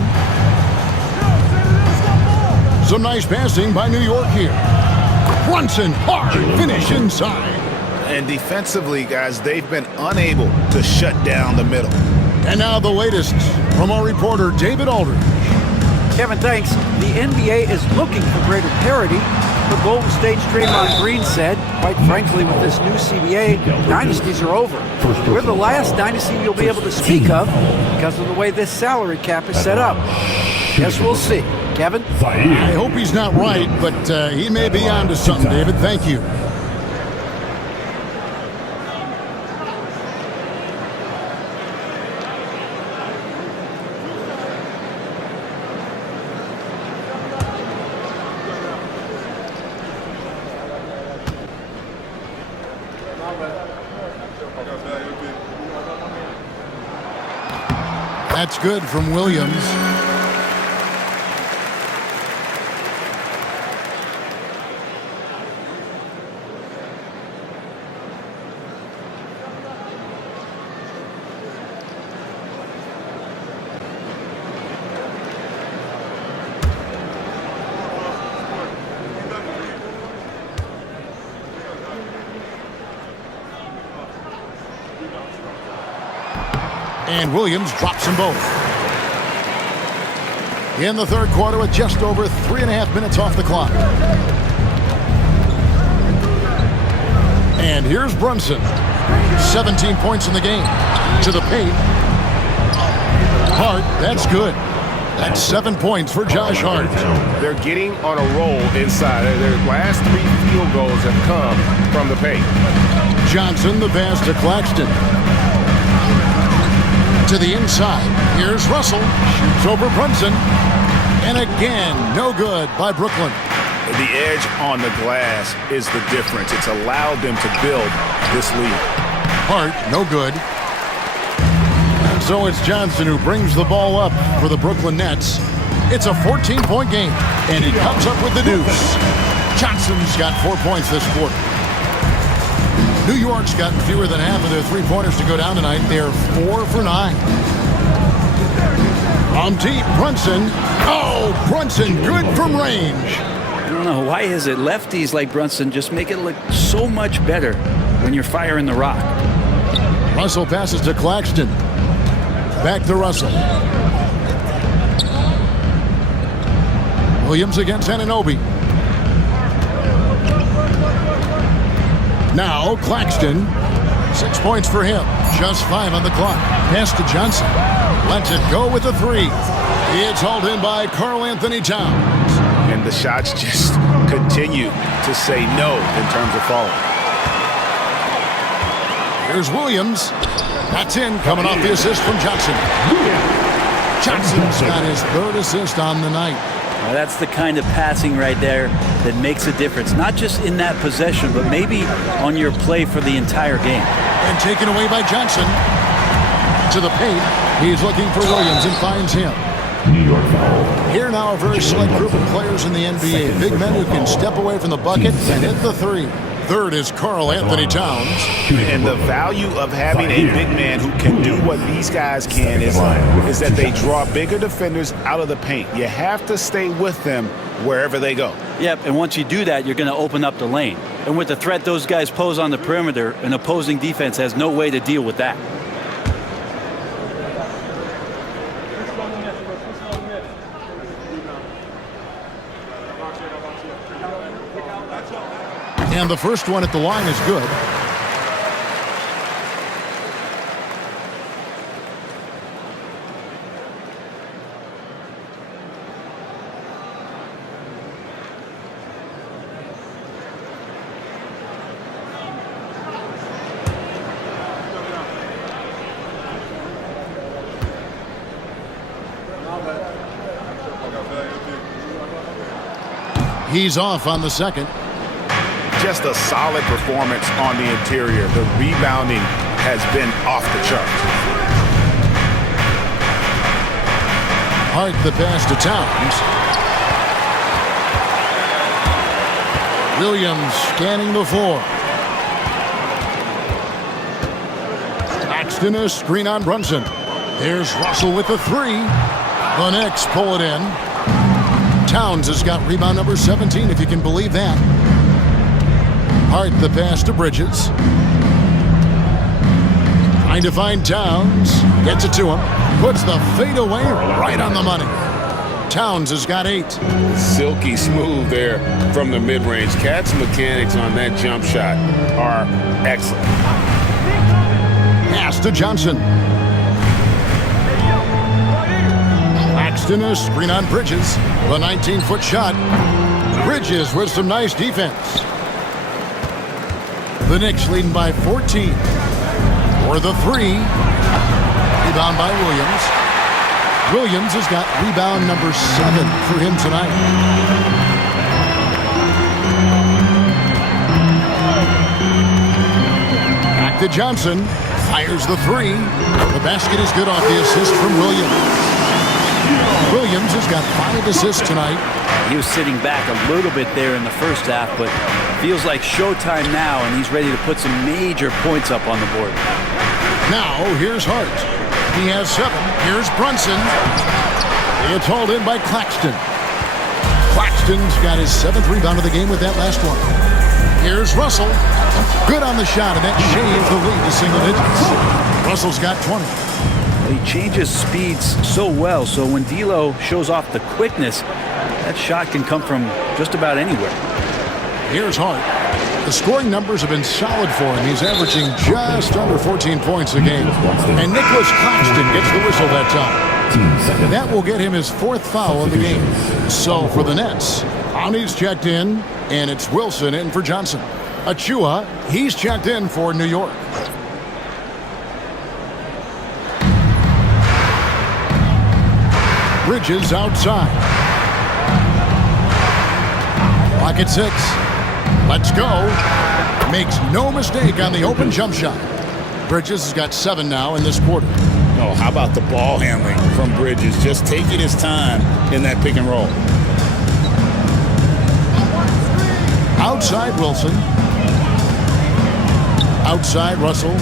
Some nice passing by New York here. Brunson, hard finish inside. And defensively, guys, they've been unable to shut down the middle. And now the latest from our reporter, David Aldridge. Kevin, thanks. The NBA is looking for greater parity, but Golden State's Draymond Green said, quite frankly, with this new CBA, dynasties are over. We're the last dynasty you'll be able to speak of because of the way this salary cap is set up. Guess we'll see. Kevin? I hope he's not right, but he may be onto something, David. Thank you. That's good from Williams. And Williams drops them both. In the third quarter with just over 3.5 minutes off the clock. And here's Brunson. 17 points in the game. To the paint. Hart, that's good. That's 7 points for Josh Hart. They're getting on a roll inside. Their last 3 field goals have come from the paint. Johnson, the pass to Claxton. To the inside. Here's Russell. Shoots over Brunson. And again, no good by Brooklyn. The edge on the glass is the difference. It's allowed them to build this lead. Hart, no good. And so it's Johnson who brings the ball up for the Brooklyn Nets. It's a 14-point game, and he comes up with the deuce. Johnson's got 4 points this quarter. New York's gotten fewer than half of their three-pointers to go down tonight. They're 4 for 9. On deep, Brunson. Oh, Brunson, good from range. I don't know. Why is it lefties like Brunson just make it look so much better when you're firing the rock? Russell passes to Claxton. Back to Russell. Williams against Anunoby. Now Claxton. 6 points for him. Just 5 on the clock. Pass to Johnson. Lets it go with the 3. It's hauled in by Karl Anthony Towns. And the shots just continue to say no in terms of falling. Here's Williams. That's in, coming off the assist from Johnson. Johnson's got his 3rd assist on the night. Well, that's the kind of passing right there that makes a difference. Not just in that possession, but maybe on your play for the entire game. And taken away by Johnson. To the paint. He's looking for Williams and finds him. New York foul. Here now a very select group of players in the NBA. Big men who can step away from the bucket and hit the 3. Third is Karl Anthony Towns. And the value of having a big man who can do what these guys can is that they draw bigger defenders out of the paint. You have to stay with them wherever they go. Yep, and once you do that, you're going to open up the lane. And with the threat those guys pose on the perimeter, an opposing defense has no way to deal with that. And the first one at the line is good. He's off on the second. Just a solid performance on the interior. The rebounding has been off the charts. Hart the pass to Towns. Williams scanning the floor. Claxton a screen on Brunson. Here's Russell with the 3. The Knicks pull it in. Towns has got rebound number 17, if you can believe that. Hart the pass to Bridges. Trying to find Towns. Gets it to him. Puts the fade away right on the money. Towns has got 8. Silky smooth there from the mid-range. Cat's mechanics on that jump shot are excellent. Pass to Johnson. Claxton a screen on Bridges. The 19-foot shot. Bridges with some nice defense. The Knicks leading by 14. For the 3. Rebound by Williams. Williams has got rebound number 7 for him tonight. Back to Johnson. Fires the 3. The basket is good off the assist from Williams. Williams has got 5 assists tonight. He was sitting back a little bit there in the first half, but feels like showtime now, and he's ready to put some major points up on the board. Now, here's Hart. He has 7. Here's Brunson. It's hauled in by Claxton. Claxton's got his 7th rebound of the game with that last one. Here's Russell. Good on the shot, and that shaves the lead to single digits. Russell's got 20. He changes speeds so well, so when D'Lo shows off the quickness, that shot can come from just about anywhere. Here's Hart. The scoring numbers have been solid for him. He's averaging just under 14 points a game. And Nicholas Claxton gets the whistle that time. That will get him his 4th foul of the game. So for the Nets, Conley's checked in, and it's Wilson in for Johnson. Achua, he's checked in for New York. Bridges outside. Clock at 6. Let's go. Makes no mistake on the open jump shot. Bridges has got 7 now in this quarter. Oh, how about the ball handling from Bridges? Just taking his time in that pick and roll. Outside Wilson. Outside Russell.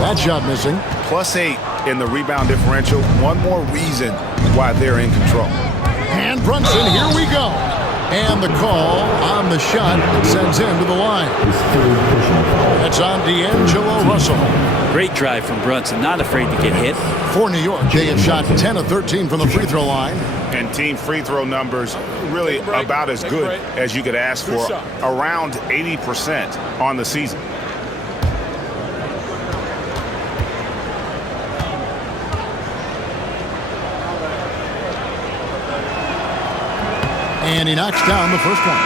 That shot missing. +8 in the rebound differential. One more reason why they're in control. And Brunson, here we go. And the call on the shot sends him to the line. That's on D'Angelo Russell. Great drive from Brunson, not afraid to get hit. For New York, they have shot 10 of 13 from the free throw line. And team free throw numbers really about as good as you could ask for. Around 80% on the season. And he knocks down the first one.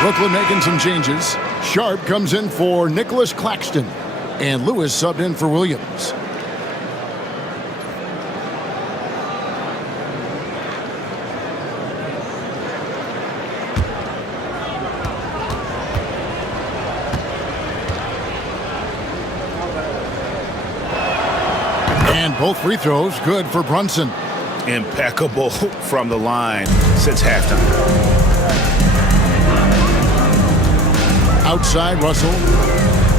Brooklyn making some changes. Sharp comes in for Nicholas Claxton. And Lewis subbed in for Williams. And both free throws good for Brunson. Impeccable from the line since halftime. Outside Russell.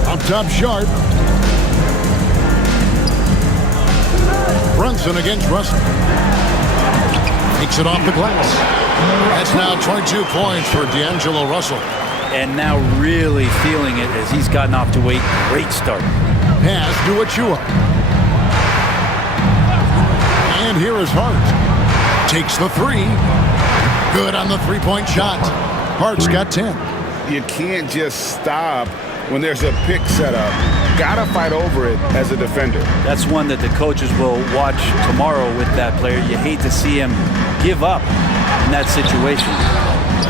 Up top Sharp. Brunson against Russell. Takes it off the glass. That's now 22 points for D'Angelo Russell. And now really feeling it as he's gotten off to a great start. Pass to Achua. And here is Hart. Takes the 3. Good on the three-point shot. Hart's got 10. You can't just stop when there's a pick set up. Gotta fight over it as a defender. That's one that the coaches will watch tomorrow with that player. You hate to see him give up in that situation.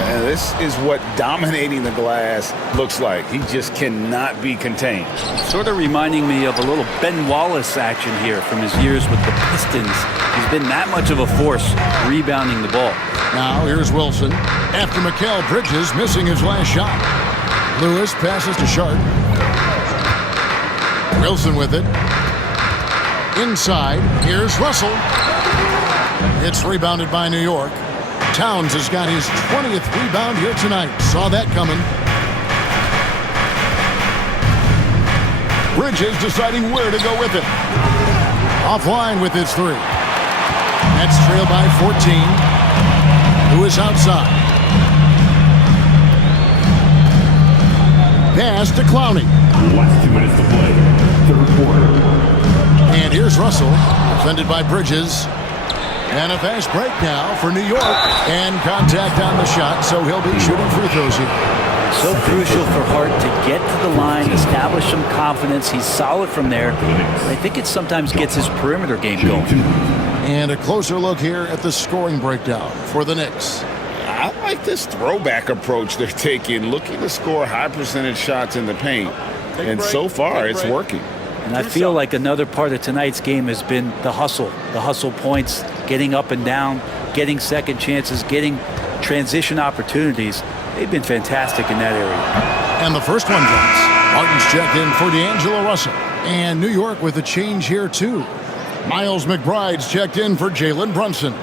And this is what dominating the glass looks like. He just cannot be contained. Sort of reminding me of a little Ben Wallace action here from his years with the Pistons. He's been that much of a force rebounding the ball. Now here's Wilson. After Mikal Bridges missing his last shot. Lewis passes to Sharp. Wilson with it. Inside. Here's Russell. It's rebounded by New York. Towns has got his 20th rebound here tonight. Saw that coming. Bridges deciding where to go with it. Offline with his 3. Nets trail by 14. Lewis outside. Pass to Clowney. Last 2 minutes to play. Third quarter. And here's Russell, defended by Bridges. And a fast break now for New York. And contact on the shot, so he'll be shooting free throws here. So crucial for Hart to get to the line, establish some confidence. He's solid from there. I think it sometimes gets his perimeter game going. And a closer look here at the scoring breakdown for the Knicks. I like this throwback approach they're taking, looking to score high percentage shots in the paint. And so far, it's working. And I feel like another part of tonight's game has been the hustle points, getting up and down, getting second chances, getting transition opportunities. They've been fantastic in that area. And the first one drops. Martin's checked in for D'Angelo Russell. And New York with a change here, too. Miles McBride's checked in for Jalen Brunson.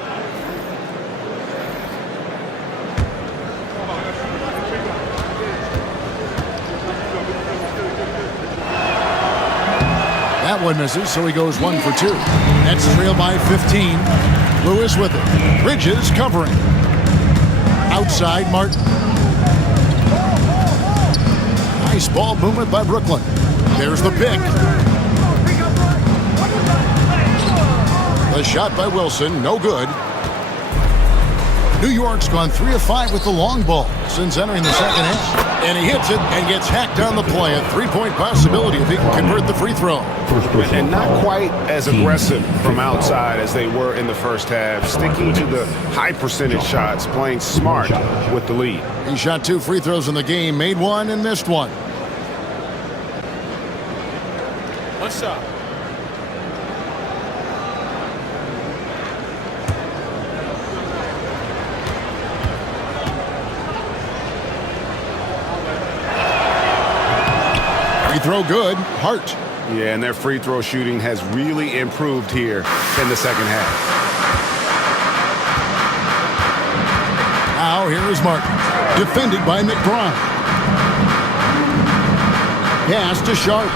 That one misses, so he goes 1 for 2. Nets trail by 15. Lewis with it. Bridges covering. Outside, Martin. Nice ball movement by Brooklyn. There's the pick. The shot by Wilson, no good. New York's gone 3 of 5 with the long ball since entering the second half. And he hits it and gets hacked on the play. A 3-point possibility if he can convert the free throw. And not quite as aggressive from outside as they were in the first half. Sticking to the high percentage shots, playing smart with the lead. He shot 2 free throws in the game, made 1 and missed 1. What's up? Free throw good. Hart. Yeah, and their free throw shooting has really improved here in the second half. Now here is Martin. Defended by McBride. Pass to Sharp.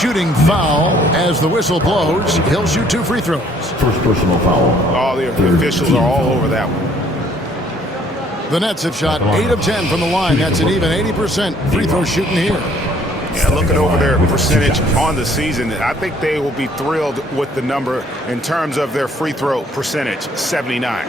Shooting foul as the whistle blows. He'll shoot 2 free throws. First personal foul. All the officials are all over that one. The Nets have shot 8 of 10 from the line. That's an even 80% free throw shooting here. Yeah, looking over their percentage on the season, I think they will be thrilled with the number in terms of their free throw percentage, 79.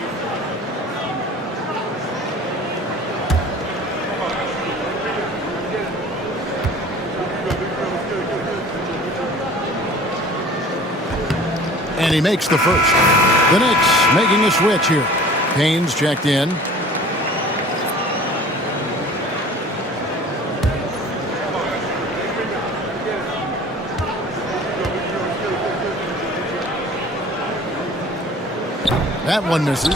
And he makes the first. The Knicks making a switch here. Payne's checked in. That one misses.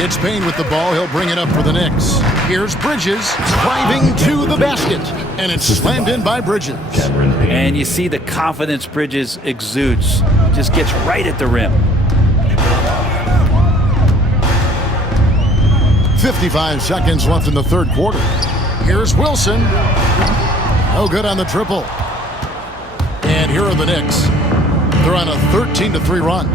It's Payne with the ball. He'll bring it up for the Knicks. Here's Bridges driving to the basket. And it's slammed in by Bridges. And you see the confidence Bridges exudes. Just gets right at the rim. 55 seconds left in the third quarter. Here's Wilson. No good on the triple. And here are the Knicks. They're on a 13-3 run.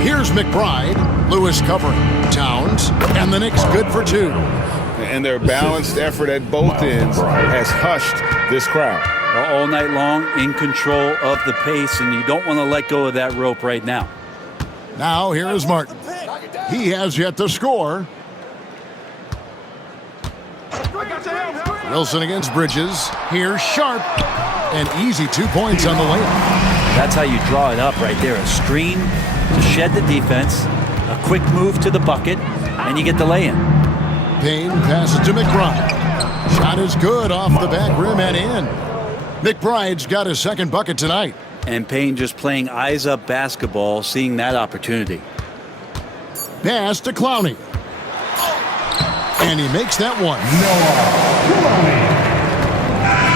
Here's McBride. Lewis covering. Towns. And the Knicks good for 2. And their balanced effort at both ends has hushed this crowd. All night long, in control of the pace, and you don't want to let go of that rope right now. Now here is Martin. He has yet to score. Wilson against Bridges. Here's Sharp. An easy 2 points on the layup. That's how you draw it up right there. A screen to shed the defense, a quick move to the bucket, and you get the lay-in. Payne passes to McBride. Shot is good off the back rim and in. McBride's got his second bucket tonight. And Payne just playing eyes-up basketball, seeing that opportunity. Pass to Clowney. And he makes that one.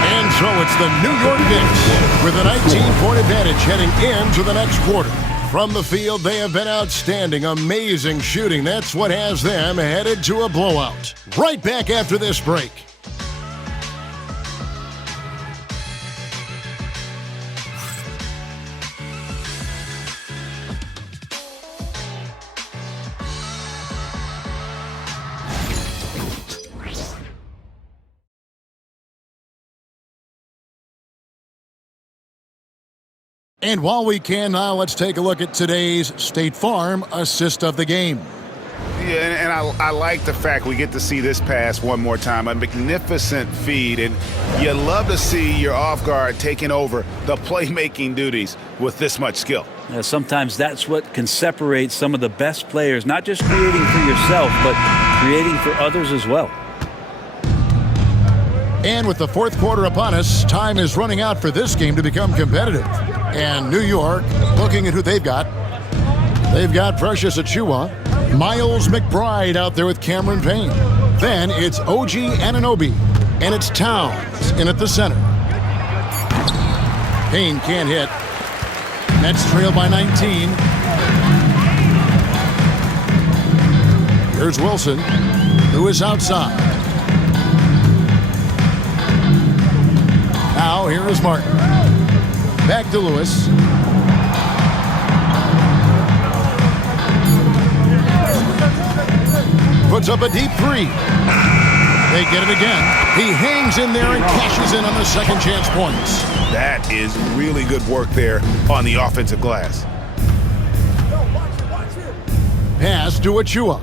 And so it's the New York Knicks with a 19-point advantage heading into the next quarter. From the field, they have been outstanding. Amazing shooting. That's what has them headed to a blowout. Right back after this break. And while we can now, let's take a look at today's State Farm assist of the game. Yeah, and I like the fact we get to see this pass one more time. A magnificent feed, and you love to see your off guard taking over the playmaking duties with this much skill. Yeah, sometimes that's what can separate some of the best players, not just creating for yourself, but creating for others as well. And with the fourth quarter upon us, time is running out for this game to become competitive. And New York, looking at who they've got. They've got Precious Achiuwa, Miles McBride out there with Cameron Payne. Then it's OG Anunoby, and it's Towns in at the center. Payne can't hit. Nets trail by 19. Here's Wilson, who is outside. Now here is Martin. Back to Lewis. puts up a deep three. They get it again. He hangs in there and cashes in on the second chance points. That is really good work there on the offensive glass. Pass to Achua.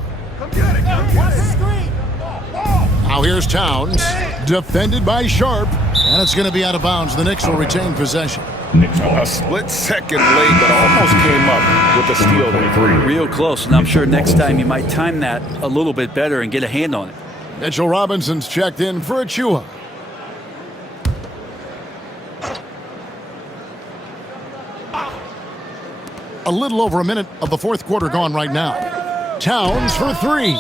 Now here's Towns, defended by Sharp, and it's going to be out of bounds. The Knicks will retain possession. A split second late, but almost came up with the steal there. Real close, and I'm sure next time you might time that a little bit better and get a hand on it. Mitchell Robinson's checked in for Achua. A little over a minute of the fourth quarter gone right now. Towns for three.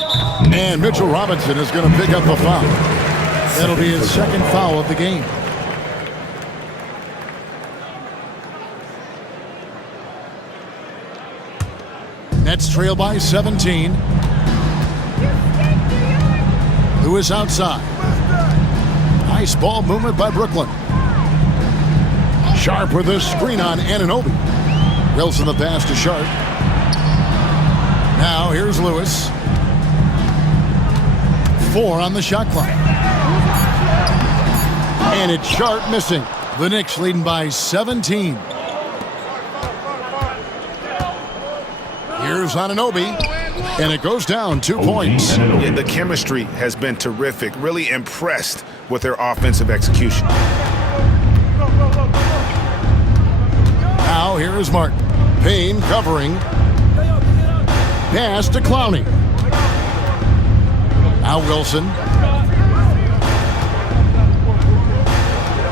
And Mitchell Robinson is going to pick up the foul. That'll be his second foul of the game. Nets trail by 17. Who is outside? Nice ball movement by Brooklyn. Sharp with a screen on Anunoby. Wilson the pass to Sharp. Now here's Lewis. 4 on the shot clock. And it's Sharp missing. The Knicks leading by 17. Here's Anunoby. And it goes down 2 points. Yeah, the chemistry has been terrific. Really impressed with their offensive execution. Now here is Martin. Payne covering. Pass to Clowney. Now Wilson.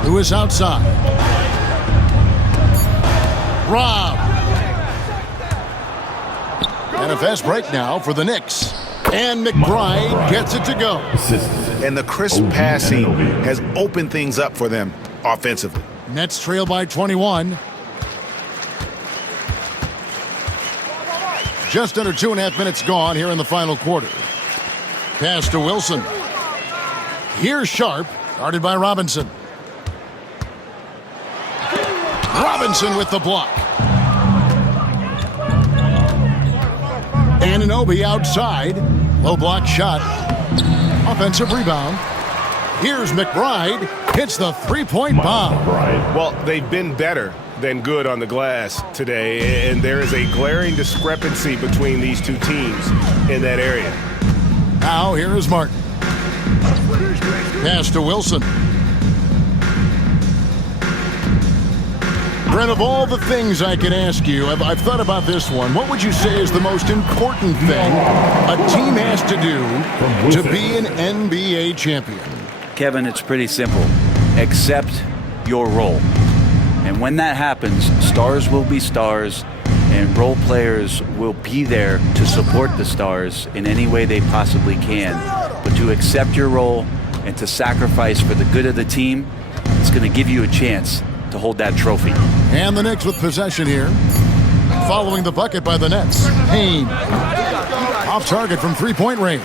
Who is outside? Rob. And a fast break now for the Knicks. And McBride gets it to go. And the crisp passing has opened things up for them offensively. Nets trail by 21. Just under 2.5 minutes gone here in the final quarter. Pass to Wilson. Here's Sharp, guarded by Robinson. Robinson with the block. Anunoby outside. Low block shot. Offensive rebound. Here's McBride. Hits the three-point bomb. Well, they've been better than good on the glass today, and there is a glaring discrepancy between these two teams in that area. Now here is Martin. Pass to Wilson. Brent, of all the things I could ask you, I've thought about this one. What would you say is the most important thing a team has to do to be an NBA champion? Kevin, it's pretty simple. Accept your role. And when that happens, stars will be stars, and role players will be there to support the stars in any way they possibly can. But to accept your role and to sacrifice for the good of the team, it's going to give you a chance to hold that trophy. And the Knicks with possession here. Following the bucket by the Nets. Payne. Off target from three-point range.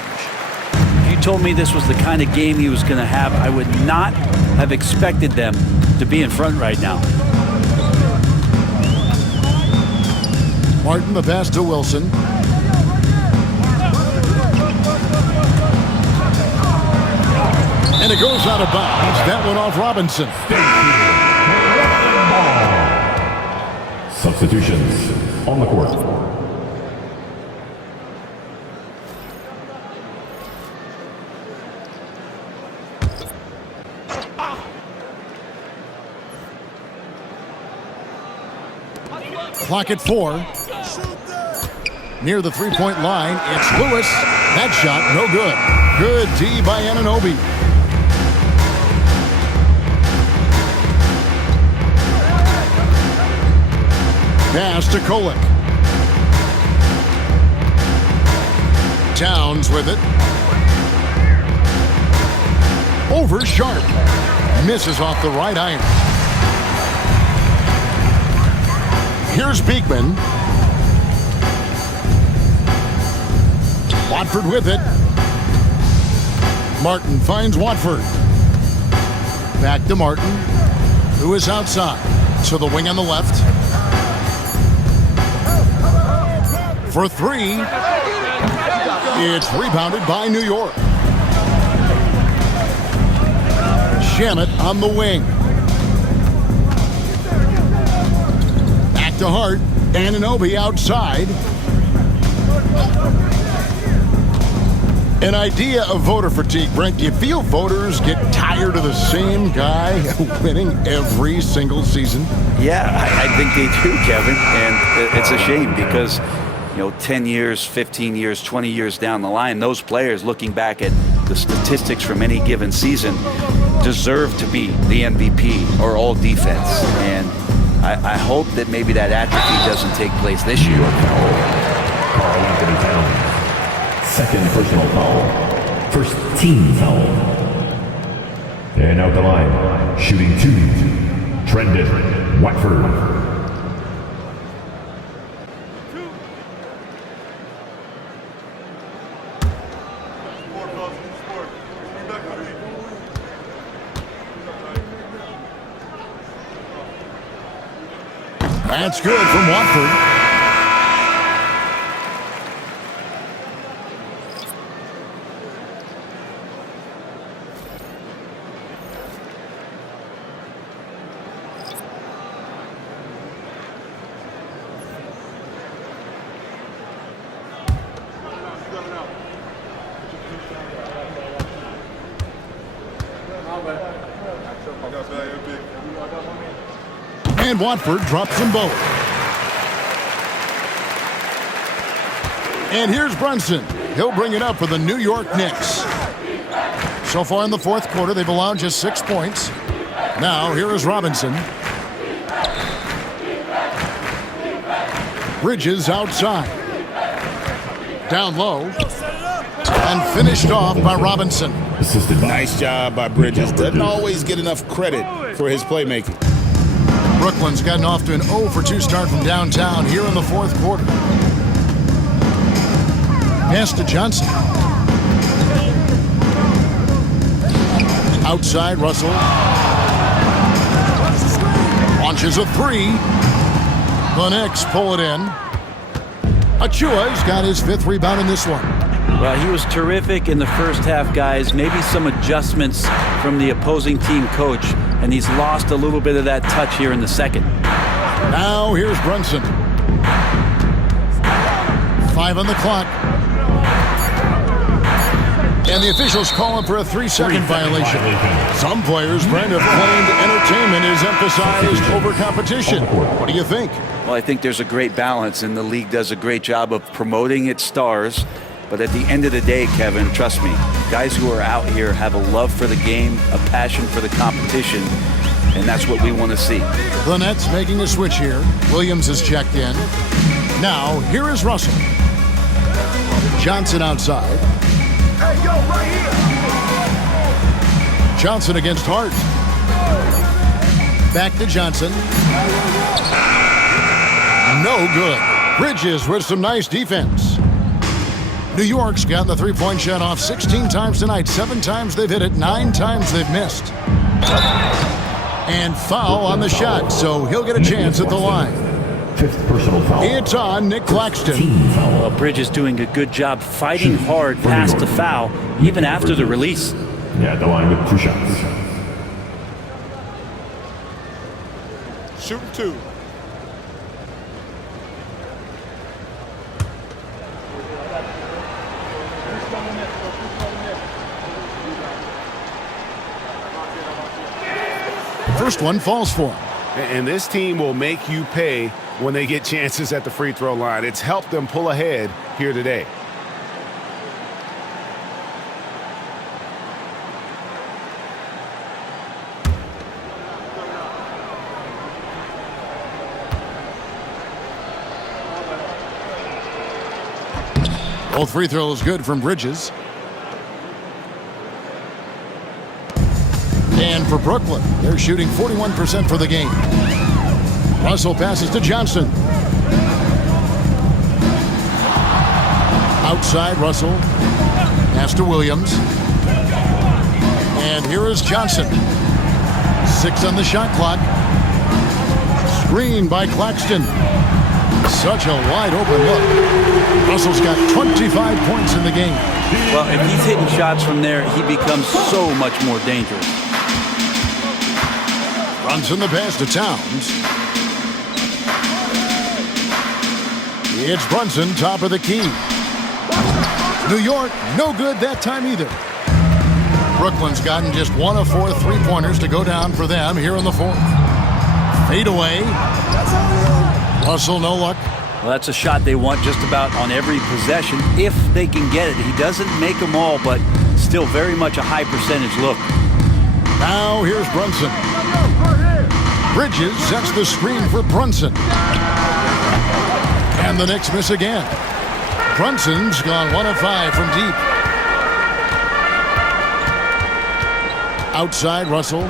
If you told me this was the kind of game he was going to have, I would not have expected them to be in front right now. Martin, the pass to Wilson. And it goes out of bounds. That one off Robinson. Substitutions on the court. Clock at 4. Near the three-point line, it's Lewis. That shot, no good. Good D by Anunoby. Pass to Kolek. Towns with it. Over Sharp. Misses off the right iron. Here's Beekman. Watford with it. Martin finds Watford. Back to Martin, who is outside. To the wing on the left. For three. It's rebounded by New York. Shamet on the wing. Back to Hart. Anunoby outside. An idea of voter fatigue, Brent. Do you feel voters get tired of the same guy winning every single season? Yeah, I think they do, Kevin. And it's a shame because, 10 years, 15 years, 20 years down the line, those players looking back at the statistics from any given season deserve to be the MVP or all defense. And I hope that maybe that atrophy doesn't take place this year. Carl Anthony Towns. Second personal foul. First team foul. And out the line, shooting 2, Trendon Watford. That's good from Watford. And Watford drops them both. And here's Brunson. He'll bring it up for the New York Knicks. So far in the fourth quarter, they've allowed just 6 points. Now, here is Robinson. Bridges outside. Down low. And finished off by Robinson. Nice job by Bridges. Doesn't always get enough credit for his playmaking. Brooklyn's gotten off to an 0 for 2 start from downtown here in the fourth quarter. Pass to Johnson. Outside, Russell. Launches a 3. The Knicks pull it in. Achua's got his 5th rebound in this one. Well, he was terrific in the first half, guys. Maybe some adjustments from the opposing team coach, and he's lost a little bit of that touch here in the second. Now here's Brunson. 5 on the clock. And the officials call him for a 3-second violation. Some players, Brent, have claimed entertainment is emphasized over competition. What do you think? Well, I think there's a great balance, and the league does a great job of promoting its stars. But at the end of the day, Kevin, trust me, guys who are out here have a love for the game, a passion for the competition, and that's what we want to see. The Nets making a switch here. Williams is checked in. Now, here is Russell. Johnson outside. Hey, yo, right here. Johnson against Hart. Back to Johnson. No good. Bridges with some nice defense. New York's gotten the 3-point shot off 16 times tonight. 7 times they've hit it, 9 times they've missed. And foul on the shot, so he'll get a chance at the line. 5th personal foul. It's on Nick Claxton. Well, Bridges doing a good job fighting hard past the foul, even after the release. Yeah, at the line with 2 shots. Shooting 2. First one falls for him. And this team will make you pay when they get chances at the free throw line. It's helped them pull ahead here today. Both free throws good from Bridges. And for Brooklyn, they're shooting 41% for the game. Russell passes to Johnson. Outside, Russell. Pass to Williams. And here is Johnson. 6 on the shot clock. Screen by Claxton. Such a wide open look. Russell's got 25 points in the game. Well, if he's hitting shots from there, he becomes so much more dangerous. Brunson the pass to Towns. It's Brunson, top of the key. New York, no good that time either. Brooklyn's gotten just 1 of 4 3-pointers to go down for them here in the fourth. Fade away. Russell, no luck. Well, that's a shot they want just about on every possession if they can get it. He doesn't make them all, but still very much a high percentage look. Now here's Brunson. Bridges sets the screen for Brunson. And the Knicks miss again. Brunson's gone 1 of 5 from deep. Outside Russell.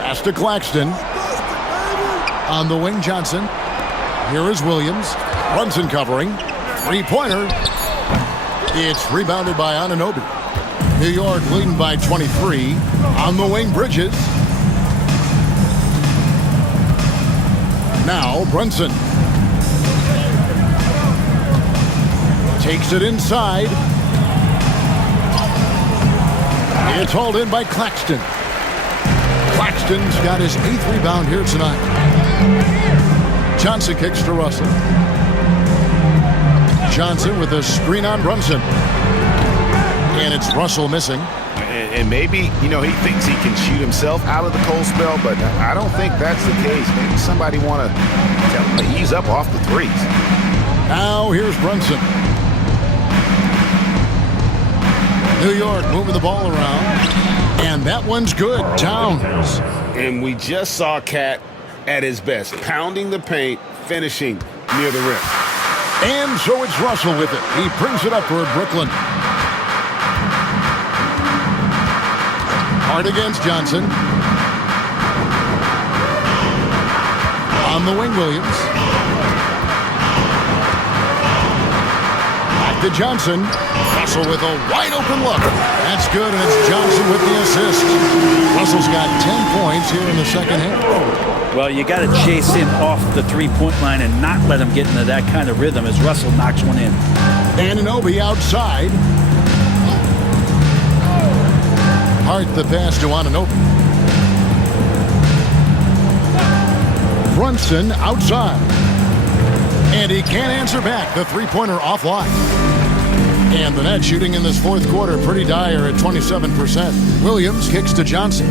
Pass to Claxton. On the wing, Johnson. Here is Williams. Brunson covering. 3-pointer. It's rebounded by Anunoby. New York leading by 23. On the wing, Bridges. Now Brunson. Takes it inside. It's hauled in by Claxton. Claxton's got his 8th rebound here tonight. Johnson kicks to Russell. Johnson with a screen on Brunson. And it's Russell missing. And maybe, he thinks he can shoot himself out of the cold spell, but I don't think that's the case. Maybe somebody want to tell him to ease up off the threes. Now here's Brunson. New York moving the ball around. And that one's good. Towns. And we just saw Cat at his best, pounding the paint, finishing near the rim. And so it's Russell with it. He brings it up for Brooklyn. Hard against Johnson. On the wing, Williams. Back to Johnson. Russell with a wide open look. That's good, and it's Johnson with the assist. Russell's got 10 points here in the second half. Well, you got to chase him off the 3-point line and not let him get into that kind of rhythm as Russell knocks one in. Anunoby outside. Hart the pass to Anunoby. Brunson outside. And he can't answer back. The 3-pointer offline. And the net shooting in this fourth quarter pretty dire at 27%. Williams kicks to Johnson.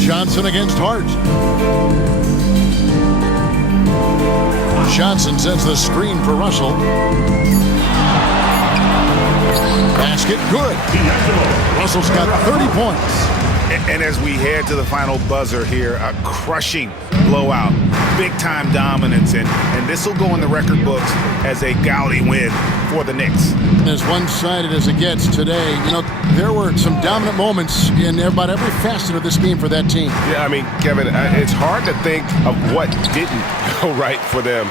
Johnson against Hart. Johnson sets the screen for Russell. Basket good. Russell's got 30 points. And as we head to the final buzzer here, a crushing blowout, big-time dominance, and this will go in the record books as a gaudy win for the Knicks. As one-sided as it gets today, there were some dominant moments in about every facet of this game for that team. Yeah, Kevin, it's hard to think of what didn't go right for them.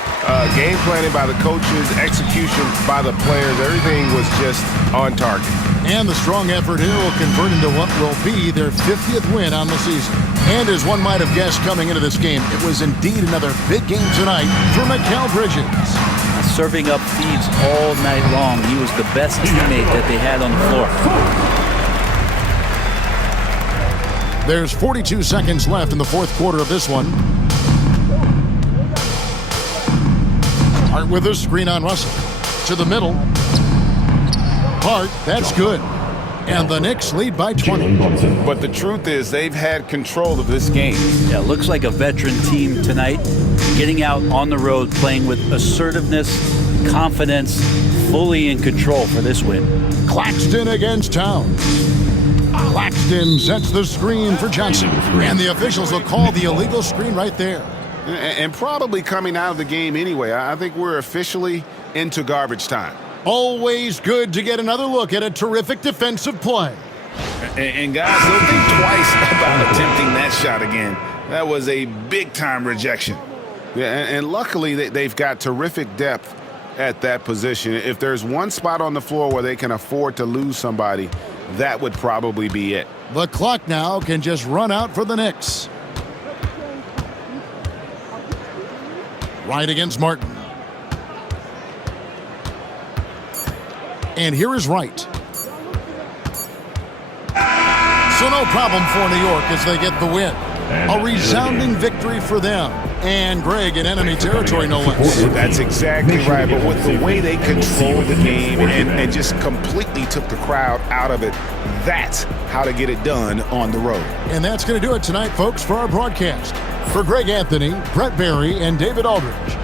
Game planning by the coaches, execution by the players, everything was just on target. And the strong effort here will convert into what will be their 50th win on the season. And as one might have guessed coming into this game, it was indeed another big game tonight for Mikal Bridges. Serving up feeds all night long. He was the best teammate that they had on the floor. There's 42 seconds left in the fourth quarter of this one. Hart with a screen on Russell. To the middle. Hart, that's good. And the Knicks lead by 20. But the truth is they've had control of this game. Yeah, looks like a veteran team tonight. Getting out on the road, playing with assertiveness, confidence, fully in control for this win. Claxton against Towns. Claxton sets the screen for Johnson. And the officials will call the illegal screen right there. And probably coming out of the game anyway. I think we're officially into garbage time. Always good to get another look at a terrific defensive play. And guys, don't think twice about attempting that shot again. That was a big-time rejection. Yeah, and luckily they've got terrific depth at that position. If there's one spot on the floor where they can afford to lose somebody, that would probably be it. The clock now can just run out for the Knicks. Right against Martin. And here is Wright. So no problem for New York as they get the win. A resounding victory for them. And Greg in enemy territory, no less. That's exactly right. But with the way they controlled the game and just completely took the crowd out of it, that's how to get it done on the road. And that's going to do it tonight, folks, for our broadcast. For Greg Anthony, Brett Barry, and David Aldridge,